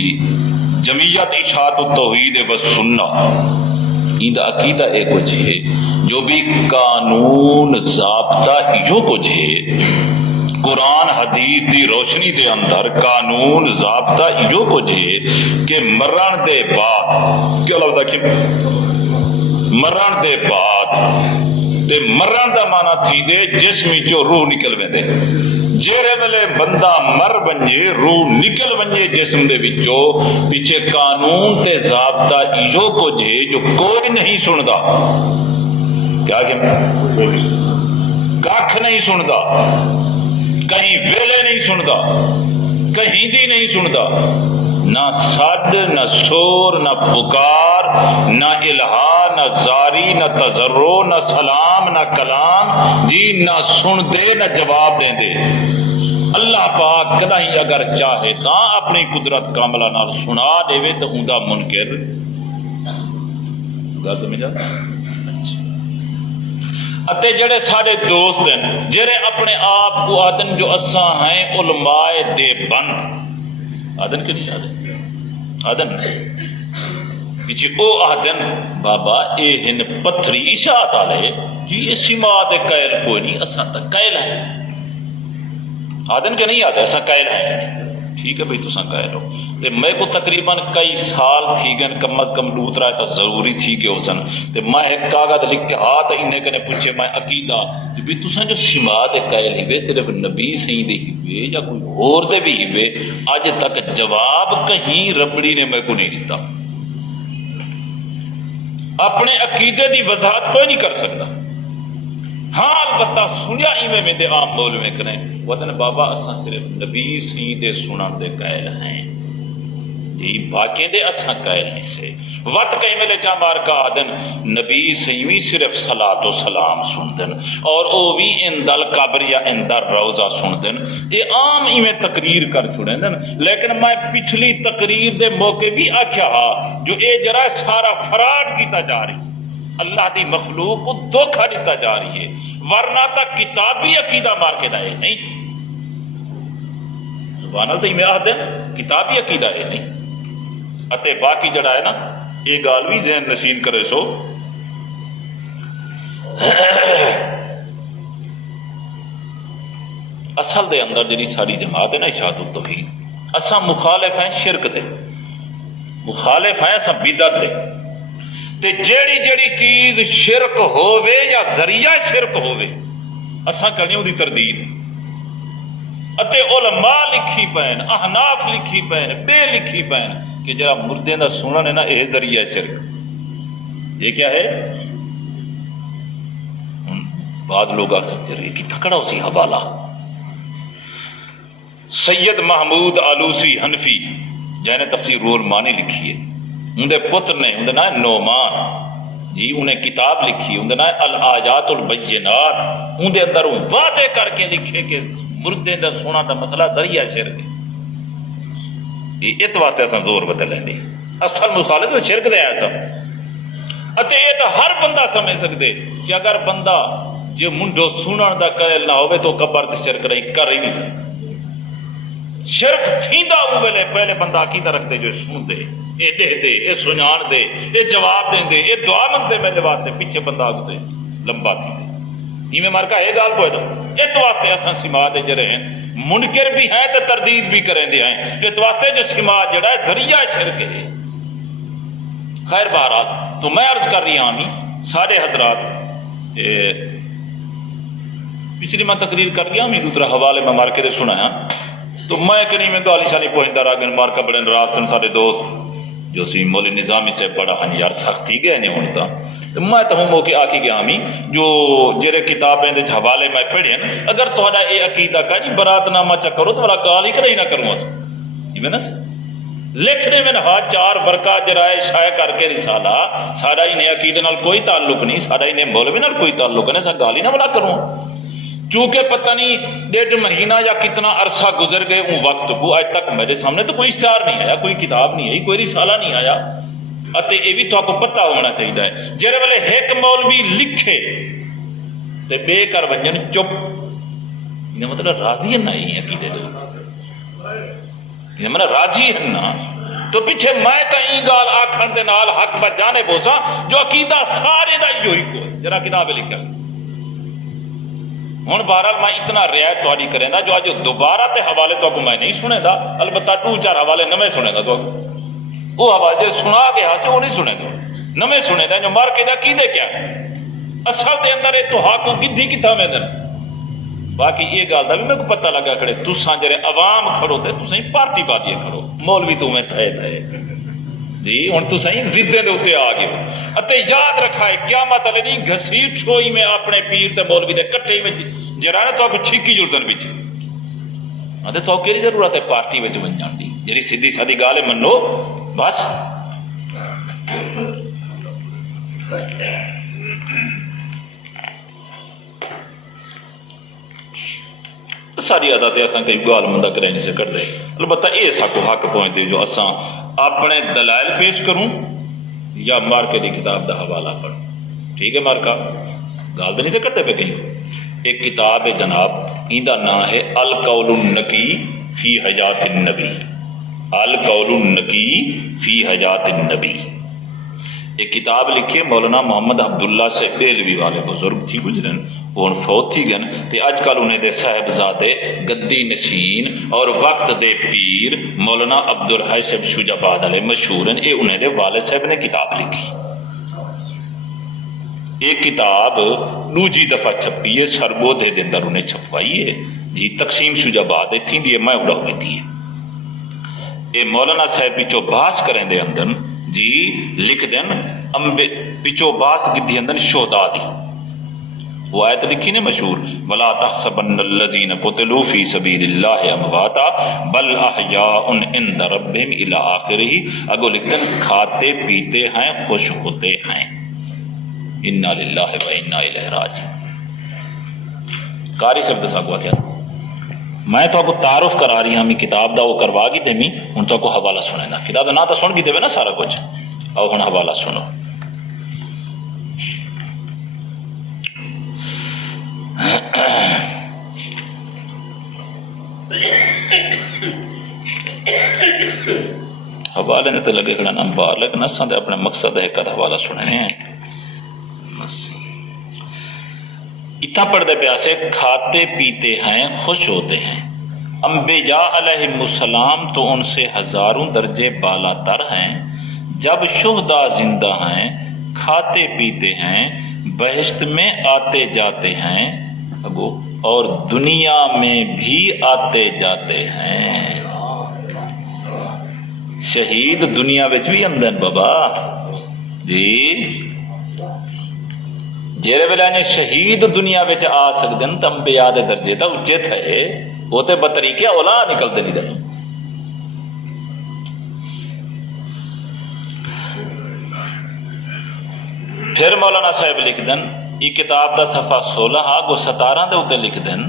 جمعیت اشاعت التوحید و سنت ان عقیدہ ایک کچھ ہے، جو بھی قانون ضابطہ یہ کچھ ہے، قرآن حدیث دی روشنی دے اندر قانون ضابطہ یہ کچھ ہے کہ مرن دے بعد کیا لفظ ہے کہ مرن دے بعد تے مرن دا معنی تھی دے جسم چو روح نکل ویندے، جیرے ویلے بندہ مر ونجے روح نکل ونجے جسم دے وچوں، پیچھے قانون تے ضابطہ ایو کچھ ہے جو کوئی نہیں سندا، کیا کہ کھ نہیں سندا، کہیں ویلے نہیں سندا، کہیں دی نہیں سندا، نہ سڈ نہ شور نہ پکار نہ الہا نہ زاری نہ تضرع نہ سلام نہ کلام جی، نہ سن دے نہ جواب دیں دے۔ اللہ پاک کدی اگر چاہے تا اپنی قدرت کاملہ نال سنا دے تو اوندا منکر گل سمجھا۔ اتے جڑے سارے دوست ہیں جڑے اپنے آپ کو آدن جو اساں ہیں علماء دیوبند، آدن کہ نہیں آدن آدن پیچھے او آدن بابا اے ہن پتھری اشاعت والے جی یہ سماعت قائل کوئی نہیں، اساں تک قائل ہیں، آدن کہ نہیں آدھے اساں قائل ہیں، ٹھیک ہے بھائی تساں قائل ہو تے میں کو تقریباً کئی سال تھی گئے کم از کم لوت رہا ہے تو ضروری تھی کہ ہو سن تے میں ایک کاغذ لکھ کے ہاتھ انہیں کنے پوچھے میں عقیدہ بھی تساں جو سماعت قائل ہوئے صرف نبی سہی دے ہوئے یا کوئی اور دے بھی ہوئے، اج تک جواب کہیں ربڑی نے میں کو نہیں دیتا، اپنے عقیدے دی وضاحت کوئی نہیں کر سکتا۔ ہاں البتہ سنیا ایویں میں دے عام بول میں کریں وطن بابا اساں صرف نبی سہی دے سنن دے قائل ہیں جی، باقی دے اساں قائل نہیں سے وقت کہیں ملے چا مار کا آدن نبی سیوی صرف صلاۃ و سلام سن دن اور او بھی اندل قبر یا اندر روضہ سن دن، یہ عام ایویں تقریر کر چھڑیں دن، لیکن میں پچھلی تقریر دے موقع بھی آکھیا جو اے جرا سارا فراڈ کیتا جا رہی، اللہ دی مخلوق کو دھوکھا دیتا جا رہی ہے، ورنہ تک کتابی عقیدہ مار کے دائے نہیں، سبحان اللہ میں آدن کتابی عقیدہ ہے نہیں، اتے باقی جڑا ہے نا یہ گال بھی ذہن نشین کرے سو اصل دے اندر جڑی ساری جماعت ہے نا اشاعت التوحید، اساں مخالف ہیں شرک دے، مخالف ہیں اساں بدعت دے، تے جیڑی جیڑی چیز شرک ہووے یا ذریعہ شرک ہووے اساں کرنی دی تردید، اتے علماء لکھی پین، احناف لکھی پین، بے لکھی پین کہ جرا مردے دا سنن ہے نا یہ ذریعہ شرک، یہ کیا ہے؟ بعد لوگ آ سکتے رہے کہ تھکڑا اسی حوالہ سید محمود آلوسی حنفی جنہیں تفسیر روح المانی لکھی ہے، اندے پتر نے اندے نام نعمان جی، انہیں کتاب لکھی اندے نام الآیات البینات، اندے اندر واضح کر کے لکھے کہ مردے دا سونا دا مسئلہ ذریعہ شرک ہے، یہ اس واسطے اصل زور بدل لیں اصل مخالف تو شرک دے ایسا، اتے یہ تو ہر بندہ سمجھ سکتے کہ اگر بندہ جو منڈو سنن دا قائل نہ ہوئے تو قبر تے شرک نہیں کر ہی نہیں سکتا، شرک تھیندا ہوئے پہلے بندہ عقیدہ رکھ دے جو سن دے اے دے دے اے سنان دے اے جواب دیں دے اے دعا منگ دے میرے واسطے، پیچھے بندہ آگ دے لمبا تھی دے یہ میں مارکا یہ گال کوئی دو اس واسطے اصل سماعت جڑے ہیں منکر بھی ہیں تو تردید بھی کریں دے ہیں، اس واسطے جو سماعت جڑا ہے ذریعہ شرک ہے۔ خیر بہرحال تو میں عرض کر رہی ہوں سارے حضرات پچھلی میں تقریر کر گیا میں دوسرا حوالے میں مار کے سنایا تو میں کہ نہیں میں گالی شالی پوچھتا رہا گن مار کا بڑے ناراض سن سارے دوست جو سی مولی نظامی سے بڑا ہن یار سختی گئے نہیں ہوتا تو میں تو ہوں موقع آکی گیا ہمیں جو جڑے کتابیں دے حوالے میں پڑھیں اگر تہاڈا اے عقیدہ کا جی برات نامہ چا کرو تو والا گالی کرے ہی نہ کروں اس جی میں نا لکھنے میں نہ چار برکہ جرائے شائع کر کے رسالہ سارا ہی نے عقیدے نال کوئی تعلق نہیں سارا ہی نے مولوی نال کوئی تعلق نہیں سا گالی نہ بلا کروں چونکہ پتہ نہیں 1.5 مہینہ یا کتنا عرصہ گزر گئے ان وقت کو آج تک میرے سامنے تو کوئی اشتہار نہیں آیا کوئی کتاب نہیں آئی کوئی رسالہ نہیں آیا اتے یہ بھی تو آپ کو پتہ ہونا چاہیے ہے جڑے والے ایک مولوی لکھے تے بے کر ونجن چپ یہ مطلب راضی ہے نا یہ عقیدے یہ مطلب راضی ہے نا تو پیچھے میں کہیں گال آکھن دے نال حق پر جانے بوسا جو عقیدہ سارے دا یہی کو جرا کتاب لکھا ہوں بہرحال میں اتنا رعایت تھوڑی کریں گا جو آج دوبارہ تے حوالے تو میں نہیں سنے گا البتہ 2-4 حوالے نمے سنے گا تو وہ حوالے جو سنا گیا سے وہ نہیں سنے گا نمے سنے گا جو مار کے دا کی دے کیا اصل دے اندر ہے تو ہاکو گدھی کتھا میں دن باقی یہ گال دا بھی میں کو پتہ لگا کھڑے تساں جڑے عوام کھڑو تے تساں پارٹی بادی کھڑو مولوی تو میں تھے جی ہوں تو صحیح ضدے دے اتنے آ گئے اتے یاد رکھا ہے قیامت والے نہیں گھسیٹ چھوئی میں اپنے پیر تے مولوی دے کٹھے میں جڑا نا تو آپ چھیکی جڑدن وچ اتے تو کیڑی ضرورت ہے پارٹی وچ ون جان دی جڑی سیدھی سادی گل ہے منو بس ساری عادت ہے اساں کئی گال مندا کرے نہیں سے کر دے البتہ یہ ساکو حق پہنچتے جو اساں اپنے دلائل پیش کروں یا مارکے دی کتاب دا حوالہ پڑھوں ٹھیک ہے مارکا گال تو نہیں سے کرتے پہ کہیں ایک کتاب ہے جناب ایندہ نام ہے القول النقی فی حیات النبی القول النقی فی حیات النبی ایک کتاب لکھی مولانا محمد عبداللہ سے دہلوی والے بزرگ تھی گزرن وہ فوت تھی گن تے اج کل انہیں دے صاحبزادے گدی نشین اور وقت دے پیر مولانا عبدالحسب شجاباد علیہ مشہورن اے انہیں دے والد صاحب نے کتاب لکھی ایک کتاب دوجی دفعہ چھپی ہے سربو دے اندر انہیں چھپوائی ہے جی تقسیم شجاباد تھی دی میں اڑا ہوئی تھی اے مولانا صاحب پیچھو بحث کریں دے اندر جی لکھ دین پیچھو بحث کی دی اندر شہداء دی وہ آیت لکھی نے مشہور ولا تحسبن الذين قتلوا في سبيل الله امواتا بل احياء عند ربهم الى اخره اگو لکھتے ہیں کھاتے پیتے ہیں خوش ہوتے ہیں انا للہ و انا الیہ راجعون قاری صاحب دسا کو کیا میں تو آپ کو تعارف کرا رہی ہوں کتاب دا وہ کروا گی دے میں ان تو کو حوالہ سنے گا کتاب دا نا تو سن بھی دے نا سارا کچھ اور ہن حوالہ سنو حوالے نے تو لگے کھڑا نام بار لیکن اساں تے اپنے مقصد ہے کد حوالہ سنے ہیں اتنا پڑھ دے پیاسے کھاتے پیتے ہیں خوش ہوتے ہیں انبیاء علیہ السلام تو ان سے ہزاروں درجے بالا تر ہیں جب شہداء زندہ ہیں کھاتے پیتے ہیں بہشت میں آتے جاتے ہیں اور دنیا میں بھی آتے جاتے ہیں شہید دنیا وچ بھی اندر بابا جی جیرے ویلے نے شہید دنیا وچ آ سکتے ہیں تو انبیاء دے درجے تا اچے تھے وہ تے بطریقے اولا نکلتے نہیں دے پھر مولانا صاحب لکھ دن یہ کتاب دا صفحہ 16 گو 17 دے اوتے لکھ دن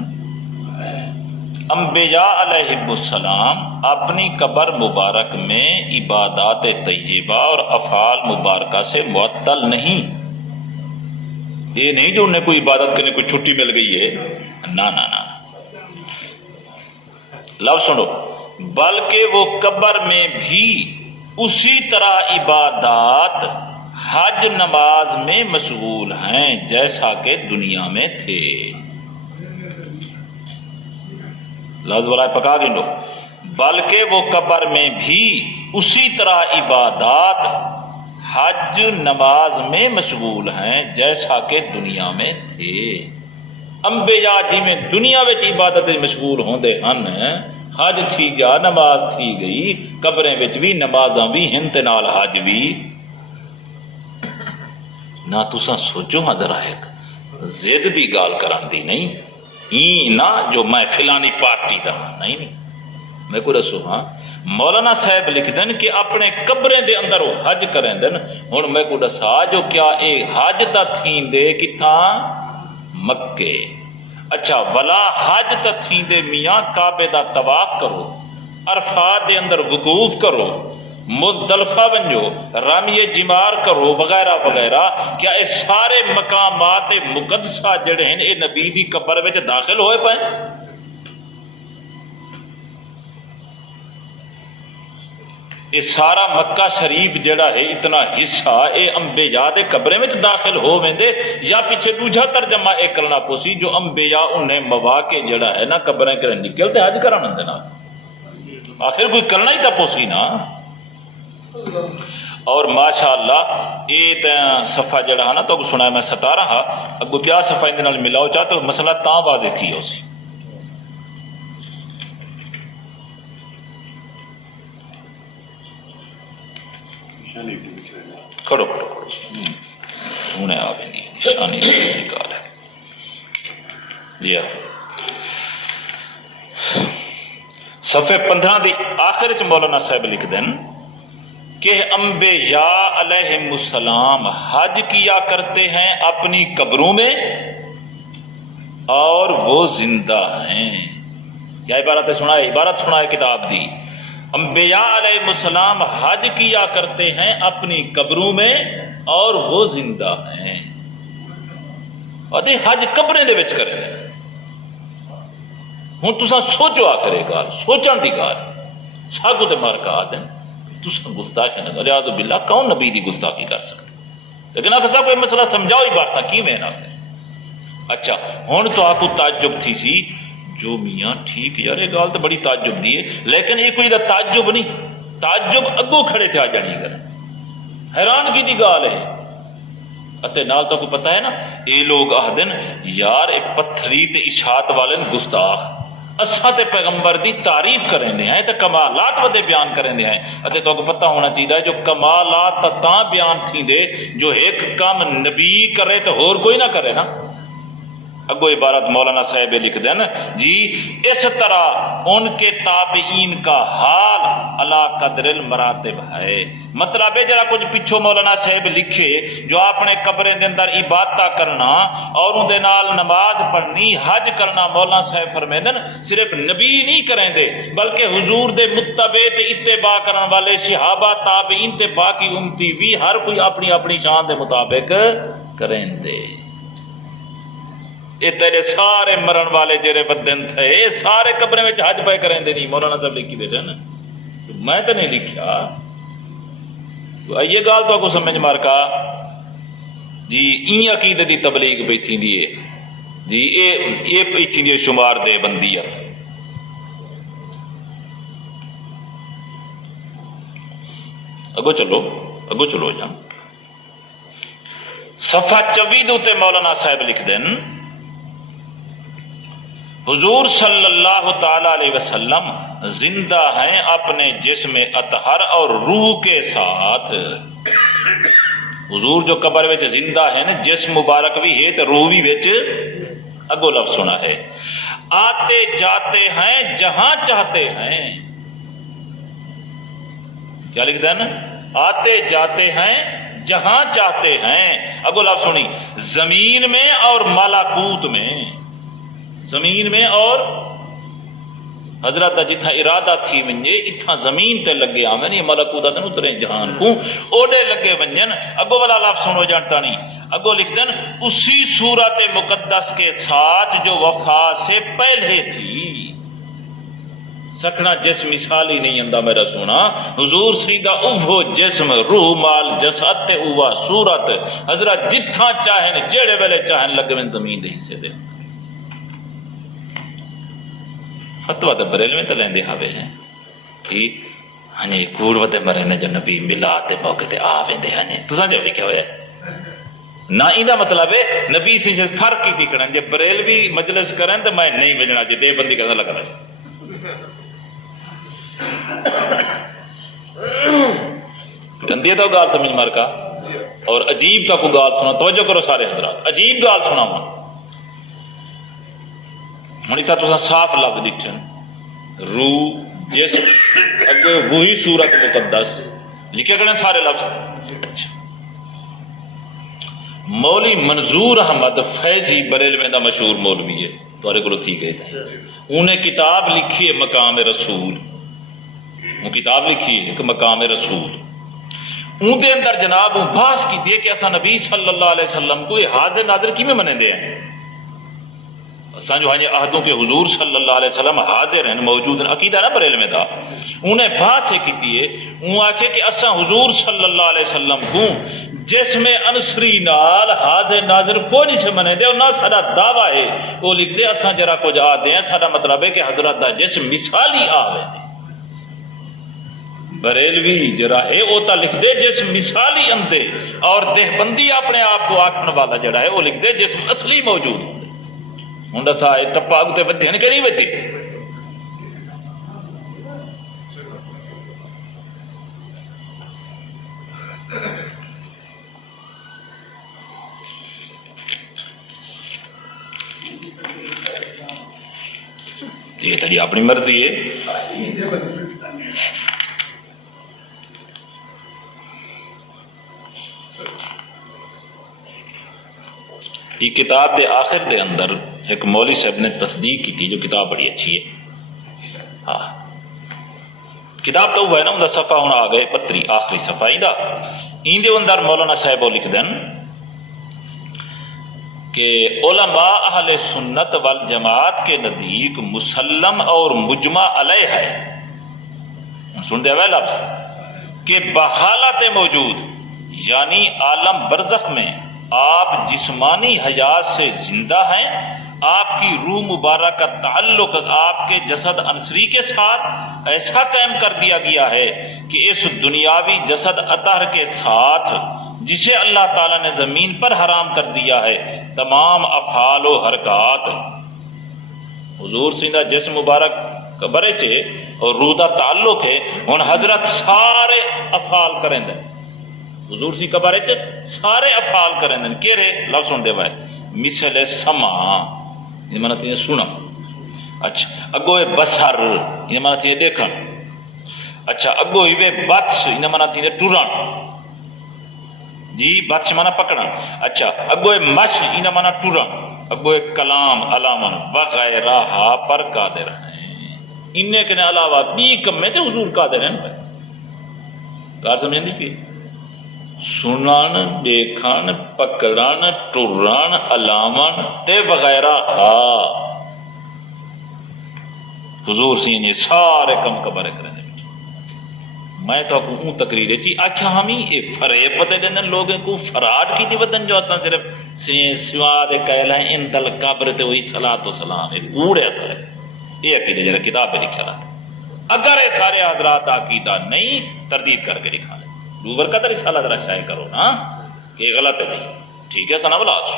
انبیاء علیہ السلام اپنی قبر مبارک میں عبادات طیبہ اور افعال مبارکہ سے معطل نہیں یہ نہیں جو انہیں کوئی عبادت کرنے کوئی چھٹی مل گئی ہے نا نا نا لفظ سنو بلکہ وہ قبر میں بھی اسی طرح عبادات حج نماز میں مشغول ہیں جیسا کہ دنیا میں تھے لفظ والا پکا گنو بلکہ وہ قبر میں بھی اسی طرح عبادات حج نماز میں مشغول ہیں جیسا کہ دنیا میں تھے انبیاء جی میں دنیا وچ عبادت مشغول ہوندے ہن، حج تھی گیا، نماز تھی گئی، قبریں وچ بھی نمازاں بھی ہن تے نال حج بھی۔ نہ تساں سوچو ہاں ذرا ایک ضد دی گال کرن دی نہیں، نہ جو میں فلانی پارٹی دا نہیں میں کو دسو ہاں مولانا صاحب لکھ دین کہ اپنے قبریں دے اندر وہ حج کریں دن، ہن میں کو دسا جو کیا اے حج تا تھیندے کتھاں؟ مکے۔ اچھا ولا حج تا تھیندے میاں کعبے دا طواف کرو، عرفات دے اندر وقوف کرو، مزدلفہ ونجو، رامی جمار کرو وغیرہ وغیرہ، کیا اے سارے مقامات مقدسہ جڑے ہیں اے نبی دی قبر وچ داخل ہوئے پائیں؟ یہ سارا مکہ شریف جڑا ہے اتنا حصہ اے انبیاء دے قبرے میں داخل ہو ویندے، یا پیچھے دوجا ترجمہ اے کرنا پوسی جو انبیاء انہیں مواقع جڑا ہے نا قبریں کریں نکلتے حج کرانا دینا، آخر کوئی کرنا ہی تا پوسی نا۔ اور ماشاءاللہ یہ صفحہ جڑا ہے نا تو سنا میں 17 اگو کیا صفحہ اندے نال ملاؤ چاہ تو مسئلہ تاں واضح تھی ہو سی۔ کھڑو انہیں آ بھی نہیں نشانی نکال ہے جی ہاں۔ صفحے 15 دی آخر چ مولانا صاحب لکھ دیں کہ انبیاء علیہم السلام حج کیا کرتے ہیں اپنی قبروں میں اور وہ زندہ ہیں۔ کیا عبارت سنا ہے؟ عبارت سنا ہے کتاب دی، انبیاء علیہ السلام حج کیا کرتے ہیں اپنی قبروں میں اور وہ زندہ ہیں۔ اور یہ حج قبریں دے وچ کرے ہوں تساں سوچو آ کرے گا سوچن دی گال ساگو تے مار کا دین تساں گستاخی نہ الیاذ باللہ کون نبی دی گستاخی کر سکتے، لیکن آپ صاحب کوئی مسئلہ سمجھاؤ ہی بات کی میں نہ کرے۔ اچھا ہن تو آپ کو تعجب تھی سی جو میاں ٹھیک یار یہ گال تو بڑی تعجب دی ہے، لیکن یہ کوئی تعجب نہیں، تعجب اگوں کھڑے تھے آ جانی کر حیرانگی دی گال ہے۔ اتے نال تو کو پتہ ہے نا یہ لوگ آہدن یار ایک پتھری تے اشاعت والے گستاخ اساں تے پیغمبر دی تعریف کریں دے ہیں تے کمالات ودے بیان کریں دے ہیں، اتے تو کو پتہ ہونا چاہیے جو کمالات تاں بیان تھی دے جو ایک کام نبی کرے تو اور کوئی نہ کرے نا۔ اگو عبارت مولانا صاحب لکھ دیں جی اس طرح ان کے تابعین کا حال علی قدر المراتب ہے، مطلب ہے جرا کچھ پیچھو مولانا صاحب لکھے جو اپنے قبریں دے اندر عبادت کرنا اور ان دے نال نماز پڑھنی حج کرنا، مولانا صاحب فرمیندن صرف نبی نہیں کریں دے بلکہ حضور دے متبع تے اتباع کرن والے صحابہ تابعین تے باقی امتی بھی ہر کوئی اپنی اپنی شان دے مطابق کریں دے۔ یہ تیرے سارے مرن والے جڑے بدن تھے سارے قبریں میں حج پہ کریں دے نہیں، مولانا صاحب لکھی بیٹھے نا میں تو نہیں لکھا۔ تو یہ گال تو کو سمجھ مار کا جی این عقیدے دی تبلیغ پہ تھی دی جی یہ پہ تھی دی شمار دے بندی ہے۔ اگو چلو جان صفحہ 24 تے مولانا صاحب لکھ دیں حضور صلی اللہ تعالی علیہ وسلم زندہ ہیں اپنے جسم اطہر اور روح کے ساتھ۔ حضور جو قبر وچ زندہ ہے نا جسم مبارک بھی ہے تو روح بھی وچ، اگو لفظ سنا ہے آتے جاتے ہیں جہاں چاہتے ہیں۔ کیا لکھ دیں نا آتے جاتے ہیں جہاں چاہتے ہیں، اگو لفظ سنی زمین میں اور ملکوت میں، زمین میں اور حضرت جتھا ارادہ تھی ونجے اتھا زمین تے لگے آمین یہ ملکوت تے اترے جہان کو اوڈے لگے ونجن۔ اگو والا لفظ سنو جانتا نہیں، اگو لکھ دیں اسی صورت مقدس کے ساتھ جو وفا سے پہلے تھی۔ سکھنا جسم مثالی نہیں اندہ میرا سونا، حضور سیدھا اوہ جسم روح مال جسد تے اوہ صورت حضرت جتھا چاہیں جیڑے ویلے چاہیں لگے من زمین دے حصے دے۔ فتوہ تے بریل میں تو لیندے ہوئے ہیں کہ ہنی کوڑ ودے مرے نے جو نبی ملا تے موقع تے آویں دے ہنی تو سمجھو لکھے ہوئے نہ یہ مطلب ہے نبی سی سے فرق کی کرن جے بریلوی مجلس کرن تو میں نہیں بجنا جی دے بندی کرنا لگنا سی گندی تو گال سمجھ مار کا اور عجیب کا کوئی گال سنا توجہ کرو سارے حضرات عجیب گال سنا ہوں اتنا تو صاف لفظ ڈٹھن روح جسم اگے وہی صورت مقدس لکھے گئے سارے لفظ اچھا مولوی منظور احمد فیضی بریلوی دا مشہور مولوی ہے تھوڑے کو تھی گئے تھے انہیں کتاب لکھی ہے مقام رسول وہ کتاب لکھی ہے کہ مقام رسول ان دے اندر جناب وہ بحث کی تھی کہ اصا نبی صلی اللہ علیہ وسلم کو یہ حاضر ناظر کی میں منے دے ہیں اصا جو ہیں عہدوں کے حضور صلی اللہ علیہ وسلم حاضر ہیں موجود ہیں عقیدہ نہ بریل میں تھا انہیں بحث کی تھی وہ آکھے کہ اصا حضور صلی اللہ علیہ وسلم کو جس میں انصری نال حاضر ناظر کوئی نہیں سے منے دے اور نہ سارا دعویٰ ہے وہ لکھ دے اصا جرا کچھ آ دیں سارا مطلب ہے کہ حضرت دا جسم مثالی آوے بریلوی جرا ہے وہ تو لکھ دے جس مثالی اندے اور دیہبندی اپنے آپ کو آکھن والا جڑا ہے وہ لکھ دے جسم اصلی موجود ہوں دسا ٹپا اتنے بدھے کہ نہیں بدھے یہ تری اپنی مرضی ہے یہ کتاب دے آخر دے اندر ایک مولوی صاحب نے تصدیق کی تھی جو کتاب بڑی اچھی ہے ہاں کتاب تو وہ ہے نا ان صفحہ ہونا آ گئے 32 آخری صفحہ ان دے اندر مولانا صاحب لکھ دیں کہ علماء اہل سنت والجماعت کے نزدیک مسلم اور مجمع علیہ ہے سن دے لفظ کہ بحالت موجود یعنی عالم برزخ میں آپ جسمانی حیات سے زندہ ہیں آپ کی روح مبارک کا تعلق آپ کے جسد انصری کے ساتھ ایسا قائم کر دیا گیا ہے کہ اس دنیاوی جسد اطہر کے ساتھ جسے اللہ تعالیٰ نے زمین پر حرام کر دیا ہے تمام افعال و حرکات حضور سیدھا جسم مبارک قبرے چے اور روح دا تعلق ہے ان حضرت سارے افعال کریں دے حضور سی قبرے چے سارے افعال کریں دے کیرے لفظ سن دے بھائی مثل سما یہ مانا تھی سنا اچھا اگو بسر یہ مانا تھی دیکھن اچھا اگو ہی بطش یہ مانا تھی ٹرن جی بطش مانا پکڑن اچھا اگو مش یہ مانا ٹرن اگو کلام علامن وغیرہ پر قادر ہیں ان کے علاوہ بی کم میں تے حضور قادر ہیں کار سمجھیں دی پی سنن دیکھن پکڑن ٹرن علامن تے وغیرہ حضور سی نے سارے کم قبر کرنے میں تو اون تقریر چی آکھا ہمیں ایک فریب پتے دینا لوگوں کو فراڈ کی دی ودن جو اساں صرف سوا دے کہلا ہے ان تل قبر تے وہی صلاۃ و سلام ایک اوڑے اثر ہے یہ عقیدہ جرا کتاب میں لکھا رہا اگر یہ سارے حضرات عقیدہ نہیں تردید کر کے لکھا لیں دوبر کا تو رسالہ ذرا شائع کرو نا کہ غلط ہے نہیں ٹھیک ہے سنا بلاج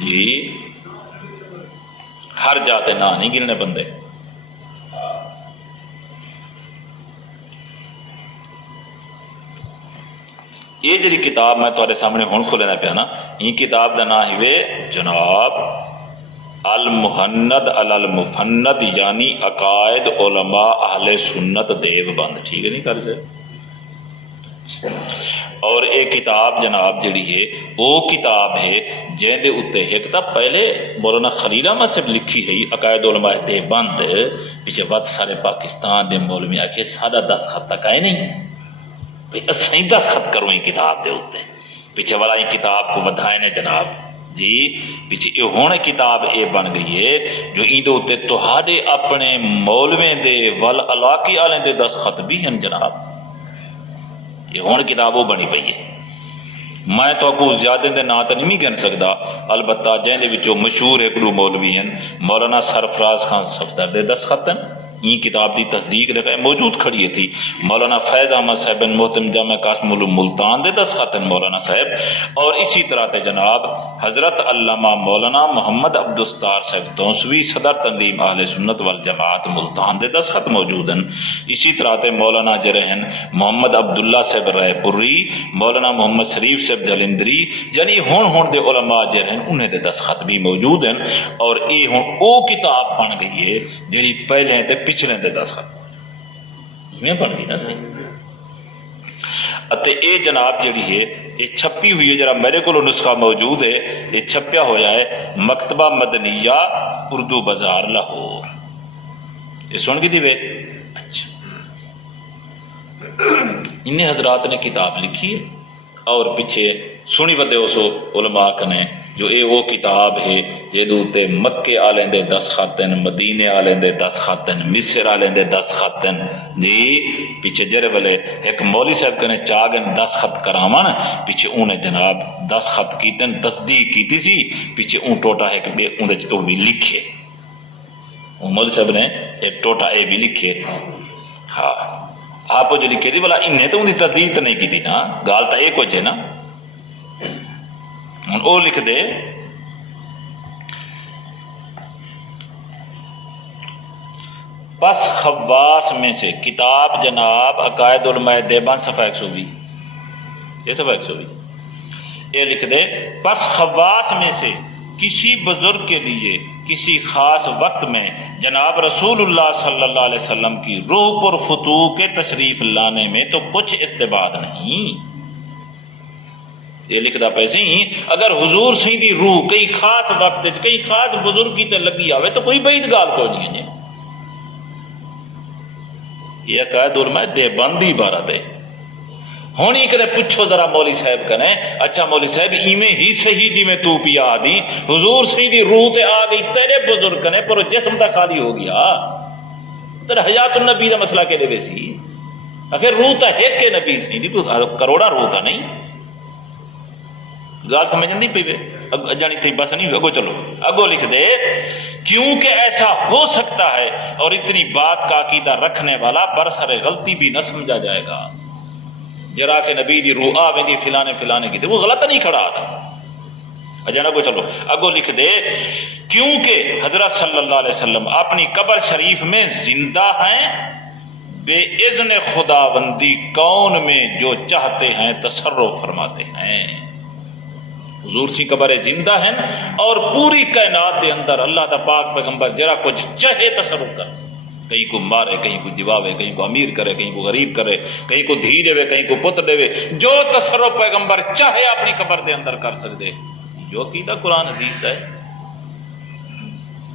جی ہر جاتے نہ نہیں گننے بندے یہ جی کتاب میں تھوڑے سامنے ہوں کھولنا پیا نا یہ کتاب کا نام ہے جناب المحند المفند یعنی عقائد علماء اہل سنت دیوبند ٹھیک ہے نہیں کر سے اور ایک کتاب جناب جڑی ہے وہ کتاب ہے جن دے اوتے ایک تا پہلے مولانا خلیل احمد سے لکھی ہے عقائد علماء دیوبند پیچھے بات سارے پاکستان دے مولوی آ کے سادہ دستخط تک آئے نہیں صحیح دستخط کرو یہ کتاب دے اوتے پیچھے والا یہ کتاب کو بدھائے نے جناب جی پیچھے یہ ہونے کتاب اے بن گئی ہے جو ایندے اوتے تہاڈے اپنے مولوی دے ول علاقے والے دے دستخط بھی ہیں جناب یہ ہون کتاب وہ بنی پئی ہے میں تو کو زیادہ دے نام تو نہیں گن سکتا البتہ جن دے وچوں مشہور ایک دو مولوی ہیں مولانا سرفراز خان صفدر دے دستخط ہیں یہ کتاب دی تصدیق دے موجود کھڑی تھی مولانا فیض احمد صاحب محتم جامع قاسم الملتان دے دستخط مولانا صاحب، اور اسی طرح تے جناب حضرت علامہ مولانا محمد عبدالستار صاحب توسوی صدر تنظیم اہل سنت والجماعت ملتان دے دستخط موجود ہیں۔ اسی طرح تے مولانا جرہن محمد عبداللہ صاحب رائے پوری، مولانا محمد شریف صاحب جلندری، یعنی ہون دے علماء جرہن انہیں دے دستخط بھی موجود ہیں، اور یہ ہوں او کتاب بن گئی ہے جی پہلے تے پچھلے دے دستخط میں بن گئی نا صحیح۔ اتے اے جناب جڑی ہے یہ چھپی ہوئی ہے، جرا میرے کو نسخہ موجود ہے، یہ چھپیا ہوا ہے مکتبہ مدنیہ اردو بازار لاہور، یہ سن کی تھی وے اچھا انہیں حضرات نے کتاب لکھی ہے، اور پیچھے سنی ودے اس علماء کنے جو اے وہ کتاب ہے جدو تے مکے آلیں دے دستخط ہیں، مدینے آلیں دے دستخط ہیں، مصر آلیں دے دستخط ہیں جی، پیچھے جرے والے ایک مولوی صاحب کنے چاگن دستخط کرامان، پیچھے انہیں جناب دستخط کیتے تصدیق کیتی سی، پیچھے اون ٹوٹا ہے کہ اون دے تو بھی لکھے، اون مولوی صاحب نے ایک ٹوٹا اے بھی لکھے، ہاں آپ جو لکھے دی بلا انہیں تو ان کی تصدیق نہیں کی تھی نا، گال تا ایک وجہ نا، او لکھ دے پس خواص میں سے کتاب جناب عقائد علماء دیوبند صفحہ 120، یہ صفحہ 120، یہ لکھ دے پس خواص میں سے کسی بزرگ کے لیے کسی خاص وقت میں جناب رسول اللہ صلی اللہ علیہ وسلم کی روح پر فتوح کے تشریف لانے میں تو کچھ استباد نہیں، یہ لکھدا پیسے ہی اگر حضور سی دی روح کئی خاص وقت کئی خاص بزرگی تے لگی آوے تو کوئی بعید گال کوئی نہیں ہے، یہ عقائد علماء دیوبند دی عبارت ہے۔ ہونی کرے پوچھو ذرا مولوی صاحب کنے، اچھا مولوی صاحب ایویں ہی صحیح جی میں تو پیا آدی حضور سی دی روح تے آ گئی تیرے بزرگ کنے پر جسم تا خالی ہو گیا، تیرے حیات النبی دا مسئلہ کے لئے سی، اگر روح تا ایک کے نبی سی دی تو کروڑا روح تا نہیں، گال سمجھن نہیں پہ جانی تھی بس نہیں، اگو چلو اگو لکھ دے کیونکہ ایسا ہو سکتا ہے اور اتنی بات کا عقیدہ رکھنے والا برسر غلطی بھی نہ سمجھا جائے گا، جرا کے نبی دی روح آ ویندی فلانے فلانے کی تھی وہ غلط نہیں کھڑا تھا، اجانا کو چلو اگو لکھ دے کیونکہ حضرت صلی اللہ علیہ وسلم اپنی قبر شریف میں زندہ ہیں، بے اذن خداوندی کون میں جو چاہتے ہیں تصرف فرماتے ہیں، حضور سی قبر زندہ ہیں اور پوری کائنات کے اندر اللہ تا پاک پیغمبر جرا کچھ چاہے تصرف کر، کہیں کو مارے، کہیں کو جواوے، کہیں کو امیر کرے، کہیں کو غریب کرے، کہیں کو دھی دے، کہیں کو پتر دے، جو تصرف پیغمبر چاہے اپنی قبر دے اندر کر سکتے، جو عقیدہ قرآن حدیث ہے،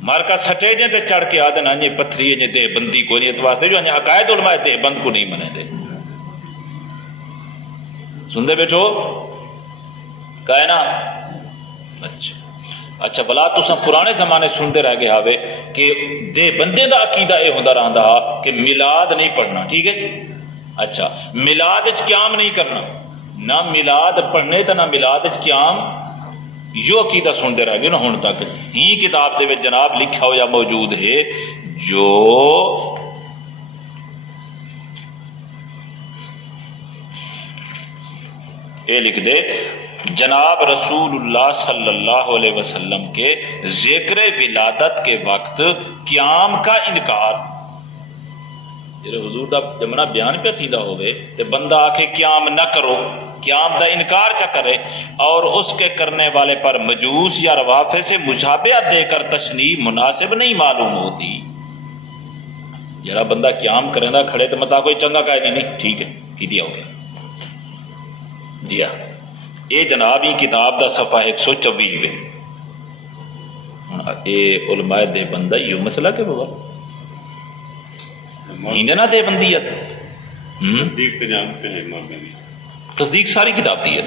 مارکا سٹیجیں تے چڑھ کے آدھے نا یہ پتھری یہ دے بندی کو نہیں اتوار سے جو عقائد علماء دے بند کو نہیں منے دے، سندے بیٹھو کہنا اچھا بلا تساں پرانے زمانے سنتے رہ گئے ہاوے کہ دے بندے دا عقیدہ یہ ہوندا رہندا کہ میلاد نہیں پڑھنا، ٹھیک ہے، اچھا میلاد وچ قیام نہیں کرنا، نہ میلاد پڑھنے تے نہ میلاد وچ قیام، جو عقیدہ سنتے رہ گئے نا ہن تک، ہی کتاب دے وچ جناب لکھا ہوا موجود ہے جو اے لکھ دے جناب رسول اللہ صلی اللہ علیہ وسلم کے ذکر ولادت کے وقت قیام کا انکار، جب حضور دا جمنا بیان پہ تھیدا ہوئے تے بندہ آکے قیام نہ کرو، قیام دا انکار چا کرے اور اس کے کرنے والے پر مجوس یا روافع سے مشابہت دے کر تشنیع مناسب نہیں معلوم ہوتی، جڑا بندہ قیام کرے نہ کھڑے تو متا کوئی چنگا قائد نہیں، ٹھیک ہے کی دیا ہو گیا جی ہاں، یہ جناب ہی کتاب دا صفحہ 124 اے علماء دے بندہ یہ مسئلہ کہ بابا ہندے نہ دے بندیت تصدیق ساری کتاب دی ہے،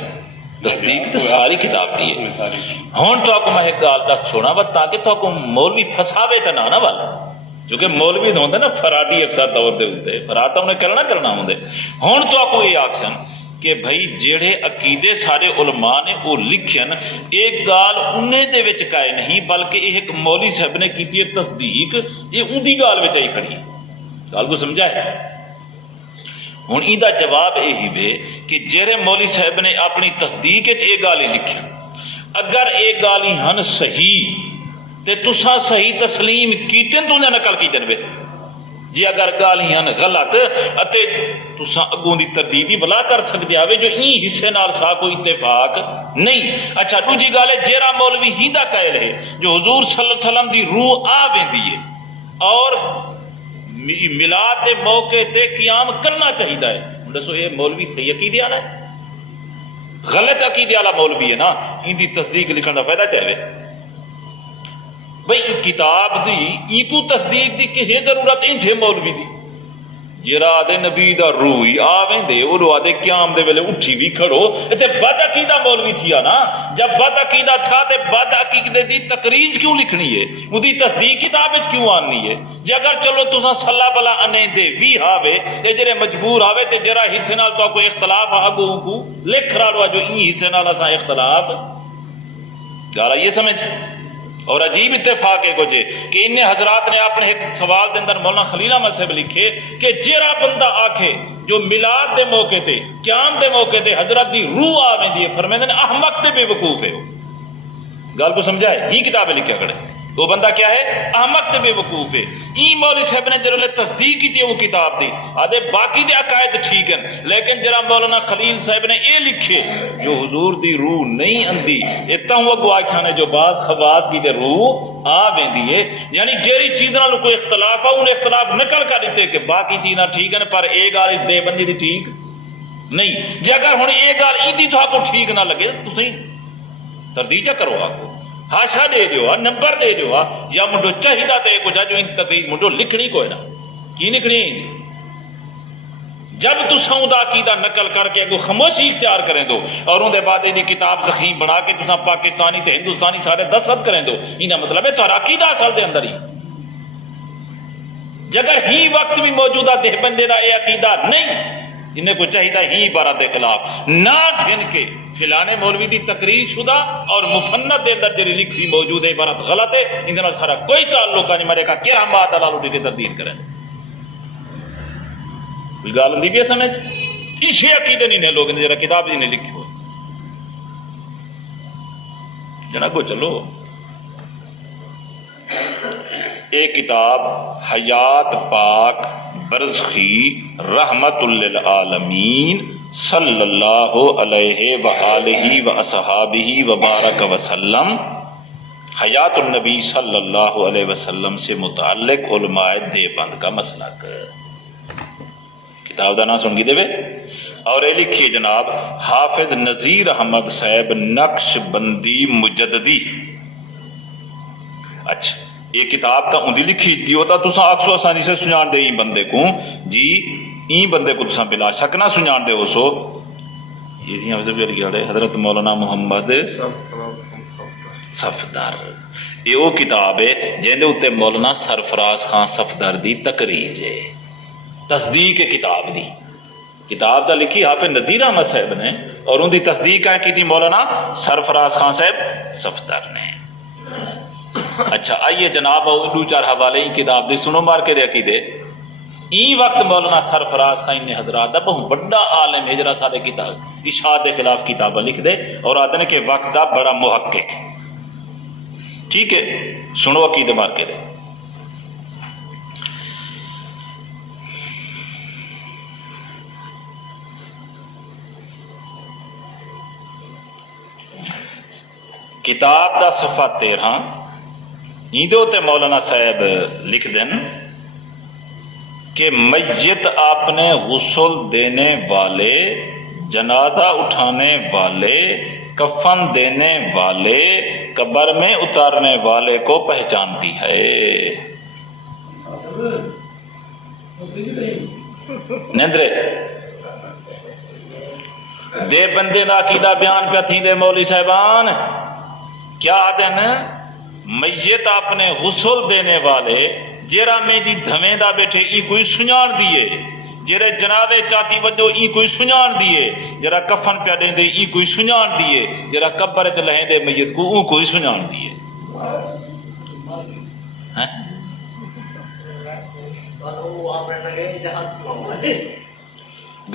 تصدیق تو ساری کتاب دی ہے، ہون تو آپ کو میں ایک گال دس چھوڑا بس تاکہ تو آپ کو مولوی پھساوے تو نہ والا، چونکہ مولوی ہوندے نا فراڈی اکثر دور دے ہوتے فراڈ تو انہیں کرنا ہوندے، ہون تو آپ کو یہ آکسن کہ بھائی جیڑے عقیدے سارے علماء نے وہ لکھن ایک گال انہیں دے وچ کائے نہیں بلکہ ایک مولوی صاحب نے کیتی ہے تصدیق، یہ اندی گال وچ آئی کھڑی، گل کو سمجھا ہے؟ ہوں یہ جواب یہی وے کہ جہرے مولوی صاحب نے اپنی تصدیق یہ گال ہی لکھی، اگر یہ گال ہی ہن صحیح تے تساں صحیح تسلیم کیتن تو نقل کی جنبے، جی اگر گال ہی ہن غلط اتے تساں اگوں دی تردید ہی بلا کر سکتے آوے جو این حصے نال سا کوئی اتفاق نہیں۔ اچھا دوجی گل ہے جیرا مولوی ہی دا قائل ہے جو حضور صلی اللہ علیہ وسلم دی روح آ ویندی ہے اور میلاد دے موقع تے قیام کرنا چاہیے ہے، دسو یہ مولوی صحیح عقیدے والا ہے؟ غلط عقیدے والا مولوی ہے نا، ان دی تصدیق لکھن کا فائدہ چاہیے بھئی کتاب دی ای کو تصدیق دی کہ ضرورت انجھے مولوی دی جرا دے نبی دا روح ہی آویندے او رو آدے قیام دے ویلے اٹھی بھی کھڑو تے بد عقیدہ مولوی تھیا نا، جب بد عقیدہ تھا تے بد عقیدے دی تقریر کیوں لکھنی ہے، وہ دی تصدیق کتاب وچ کیوں آنی ہے؟ جے اگر چلو تساں صلاح بلا انے دے وی ہاوے تے جڑے مجبور ہاوے تے جرا حصے نال تو کوئی اختلاف اگو کو لکھ رہا جو این حصے نال اساں اختلاف گالا یہ سمجھ۔ اور عجیب اتفاق ہے کچھ کہ ان حضرات نے اپنے ایک سوال دے اندر مولانا خلیل احمد صاحب لکھے کہ جیرا بندہ آکھے جو میلاد دے موقع تے قیام دے موقع تے حضرت دی روح آویں دی فرمیندے نے احمق تے بے وقوف ہے، گل کو سمجھائے ہی کتاب لکھیا کھڑے وہ بندہ کیا ہے؟ احمق تے بے وقوف ہے۔ ای مولوی صاحب نے جڑے تصدیق کی وہ کتاب دی آدھے باقی دے عقائد ٹھیک ہیں لیکن جرا مولانا خلیل صاحب نے یہ لکھے جو حضور دی روح نہیں اندی اتنا ہوا گواہ نے جو بعض خواص کی دے روح آ ویندی ہے، یعنی جیری چیز نال کوئی اختلاف ہے انہیں اختلاف نکل کر دیتے کہ باقی چیزاں ٹھیک ہیں پر یہ گال دے بندی دی ٹھیک نہیں۔ جے اگر ہن یہ گال ایدی تو آپ کو ٹھیک نہ لگے تو تردید کرو آپ کو ہاشا دے دیو نمبر دے دیو یا منڈو چاہیے تو کچھ جو ان تقریر منڈو لکھنی کوئی نہ کی لکھنی جب تساں دا عقیدہ نقل کر کے کو خاموشی اختیار کریں دو اور ان دے بعد یہ کتاب زخیم بنا کے تساں پاکستانی تے ہندوستانی سارے دستخط کریں دو یہ مطلب ہے تہاڈا عقیدہ اصل دے اندر ہی جگر ہی وقت بھی موجودہ دہ بندے دا یہ عقیدہ نہیں انہیں کو چاہیے ہی عبارت کے خلاف نہ گھن کے فلانے مولوی دی تقریر شدہ اور مفند دے اندر جڑی لکھی موجود ہے عبارت غلط ہے ان دے سارا کوئی تعلق نہیں مرے کا کیا بات دلال اٹھ کے تردید کریں کوئی گال نہیں بھی سمجھ اسے عقیدے نہیں نے لوگ نے ذرا کتاب جی نے لکھی ہو جنا کو چلو ایک کتاب حیات پاک برزخی رحمت للعالمین صلی اللہ علیہ وآلہ واصحابہ وبارک وسلم حیات النبی صلی اللہ علیہ وسلم سے متعلق علماء دیوبند کا مسلک کتاب کا نام سن گی دے اور یہ لکھی جناب حافظ نذیر احمد صاحب نقش بندی مجددی۔ اچھا یہ کتاب تا اندھی لکھی گئی ہوتا تو آکسو آسانی سے سنجان دے این بندے کو جی این بندے کو تساں بلا شک نہ سنجان دے ہو سو یہ جی حفظ بھی لکھا ہے حضرت مولانا محمد صفدر یہ وہ کتاب ہے جن دے اوتے مولانا سرفراز خان صفدر دی تقریر ہے تصدیق کتاب دی کتاب دا لکھی حافظ نذیر احمد صاحب نے اور ان دی تصدیق ہے کی تھی مولانا سرفراز خان صاحب صفدر نے۔ اچھا آئیے جناب دو چار حوالے ہی کتاب دی سنو مار کے دیکھی دے این وقت مولانا سرفراز خان نے حضرات دا بہت بڑا عالم ہے جرا سارے کتاب اشاعت کے خلاف کتابیں لکھ دے اور آتے ہیں کہ وقت دا بڑا محقق ٹھیک ہے سنو عقیدے مار کے دے کتاب دا صفحہ 13 ایندو تے مولانا صاحب لکھ دیں کہ میت اپنے غسل دینے والے جنازہ اٹھانے والے کفن دینے والے قبر میں اتارنے والے کو پہچانتی ہے۔ نندرے دے بندے دا عقیدہ بیان پہ تھی دے مولوی صاحبان کیا دن میت اپنے غسل دینے والے جیرا میں دی دھمیں دا بیٹھے ای کوئی سنجان دیے جیرے جنازے چاہتی وجہ ای کوئی سنجان دیے جرا کفن پہ دیں دے ای کوئی سنجان دیے جرا قبر چ لہیں دے میت کو او کوئی سنجان دیے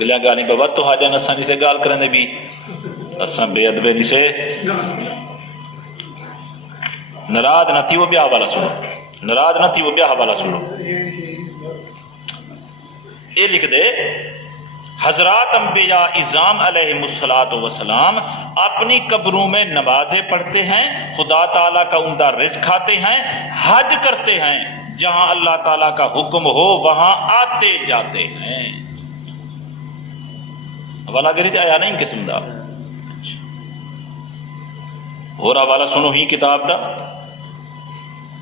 گلیا گالی بابا تو حاجان اساں جسے گال کرنے بھی اساں بے ادبے نہیں سے ناراض نہ تھی وہ بیا حوالہ سنو، ناراض نہ تھی وہ بیا حوالہ سنو. یہ لکھ دے حضرات انبیاء اعظام علیہ الصلوۃ والسلام اپنی قبروں میں نمازیں پڑھتے ہیں، خدا تعالیٰ کا عمدہ رزق کھاتے ہیں، حج کرتے ہیں، جہاں اللہ تعالیٰ کا حکم ہو وہاں آتے جاتے ہیں. حوالہ گری آیا نہیں قسم دا اور حوالہ سنو ہی کتاب دا.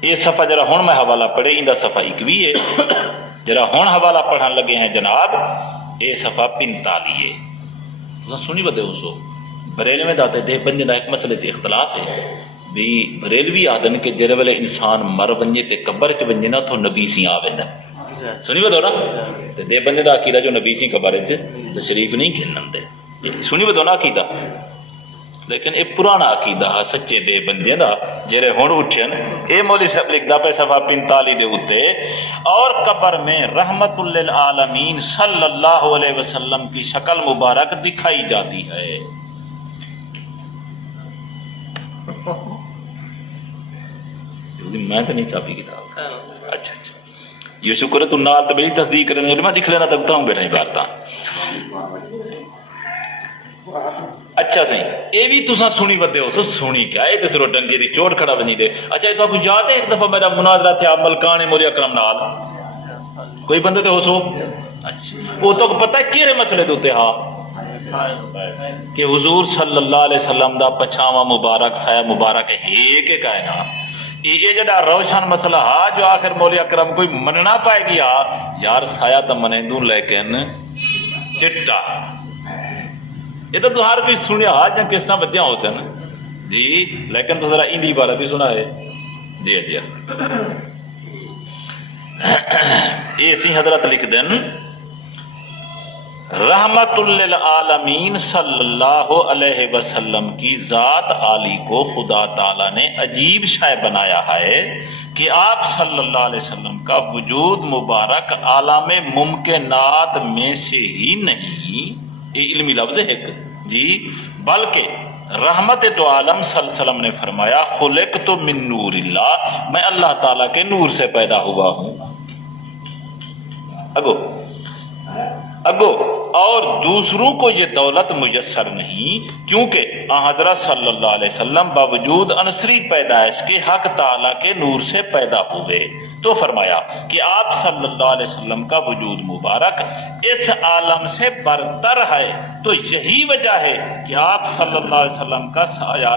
یہ صفحہ جرا ہن میں حوالہ پڑھے ان دا صفحہ 21 ہے، جرا ہن حوالہ پڑھن لگے ہیں جناب یہ صفحہ 45 ہے. سنی بدے ہو سو بریل میں داتے دے بنجے دا ایک مسئلے سے اختلاف ہے بھی بریلوی آدن کے جرے والے انسان مر بنجے تے قبر چ بنجے نا تو نبی سی آوے نا سنی بدو نا تے دے بنجے دا عقیدہ جو نبی سی قبر چ تشریف نہیں گھنن دے سنی بدو نا عقیدہ، لیکن یہ پرانا عقیدہ ہے سچے دے بندے دا جڑے ہن اٹھن. اے مولوی صاحب لکھدا پے صفحہ 45 دے اوتے اور قبر میں رحمت للعالمین صلی اللہ علیہ وسلم کی شکل مبارک دکھائی جاتی ہے. میں تو نہیں چھاپی کتاب. اچھا اچھا یہ شکر ہے تو نال تو میری تصدیق کرنے میں لکھ لینا تکتا ہوں بیٹھا عبارتاں. اچھا صحیح یہ بھی تساں سنی بدے ہو سو سنی کیا یہ تو ڈنگے دی چوٹ کھڑا بنی دے. اچھا یہ تو آپ کو یاد ہے ایک دفعہ میرا مناظرہ تھا ملکان مولی اکرم نال کوئی بندے تے ہو سو. اچھا وہ تو پتہ ہے کیڑے مسئلے دے اوتے ہاں کہ حضور صلی اللہ علیہ وسلم دا پچھاواں مبارک سایہ مبارک ہے کہ کائنات یہ جڑا روشن مسئلہ ہے جو آخر مولی اکرم کوئی مننا پائے گیا یار سایہ تو منے دوں لیکن چٹا یہ تو ہر کوئی سنیا یا کس طرح بدیاں ہو سن جی لیکن تو ذرا اندی والا بھی سنا ہے جی اچھا یہ سی حضرت لکھ دیں رحمت للعالمین صلی اللہ علیہ وسلم کی ذات عالی کو خدا تعالی نے عجیب شے بنایا ہے کہ آپ صلی اللہ علیہ وسلم کا وجود مبارک عالم ممکنات میں سے ہی نہیں، یہ علمی لفظ ہے جی، بلکہ رحمت تو عالم صلی اللہ علیہ وسلم نے فرمایا خلقت من نور اللہ، میں اللہ تعالیٰ کے نور سے پیدا ہوا ہوں. اگو اور دوسروں کو یہ دولت میسر نہیں کیونکہ حضرت صلی اللہ علیہ وسلم باوجود عنصری پیدائش کے حق تعالیٰ کے نور سے پیدا ہوئے. تو فرمایا کہ آپ صلی اللہ علیہ وسلم کا وجود مبارک اس عالم سے برتر ہے. تو یہی وجہ ہے کہ آپ صلی اللہ علیہ وسلم کا سایہ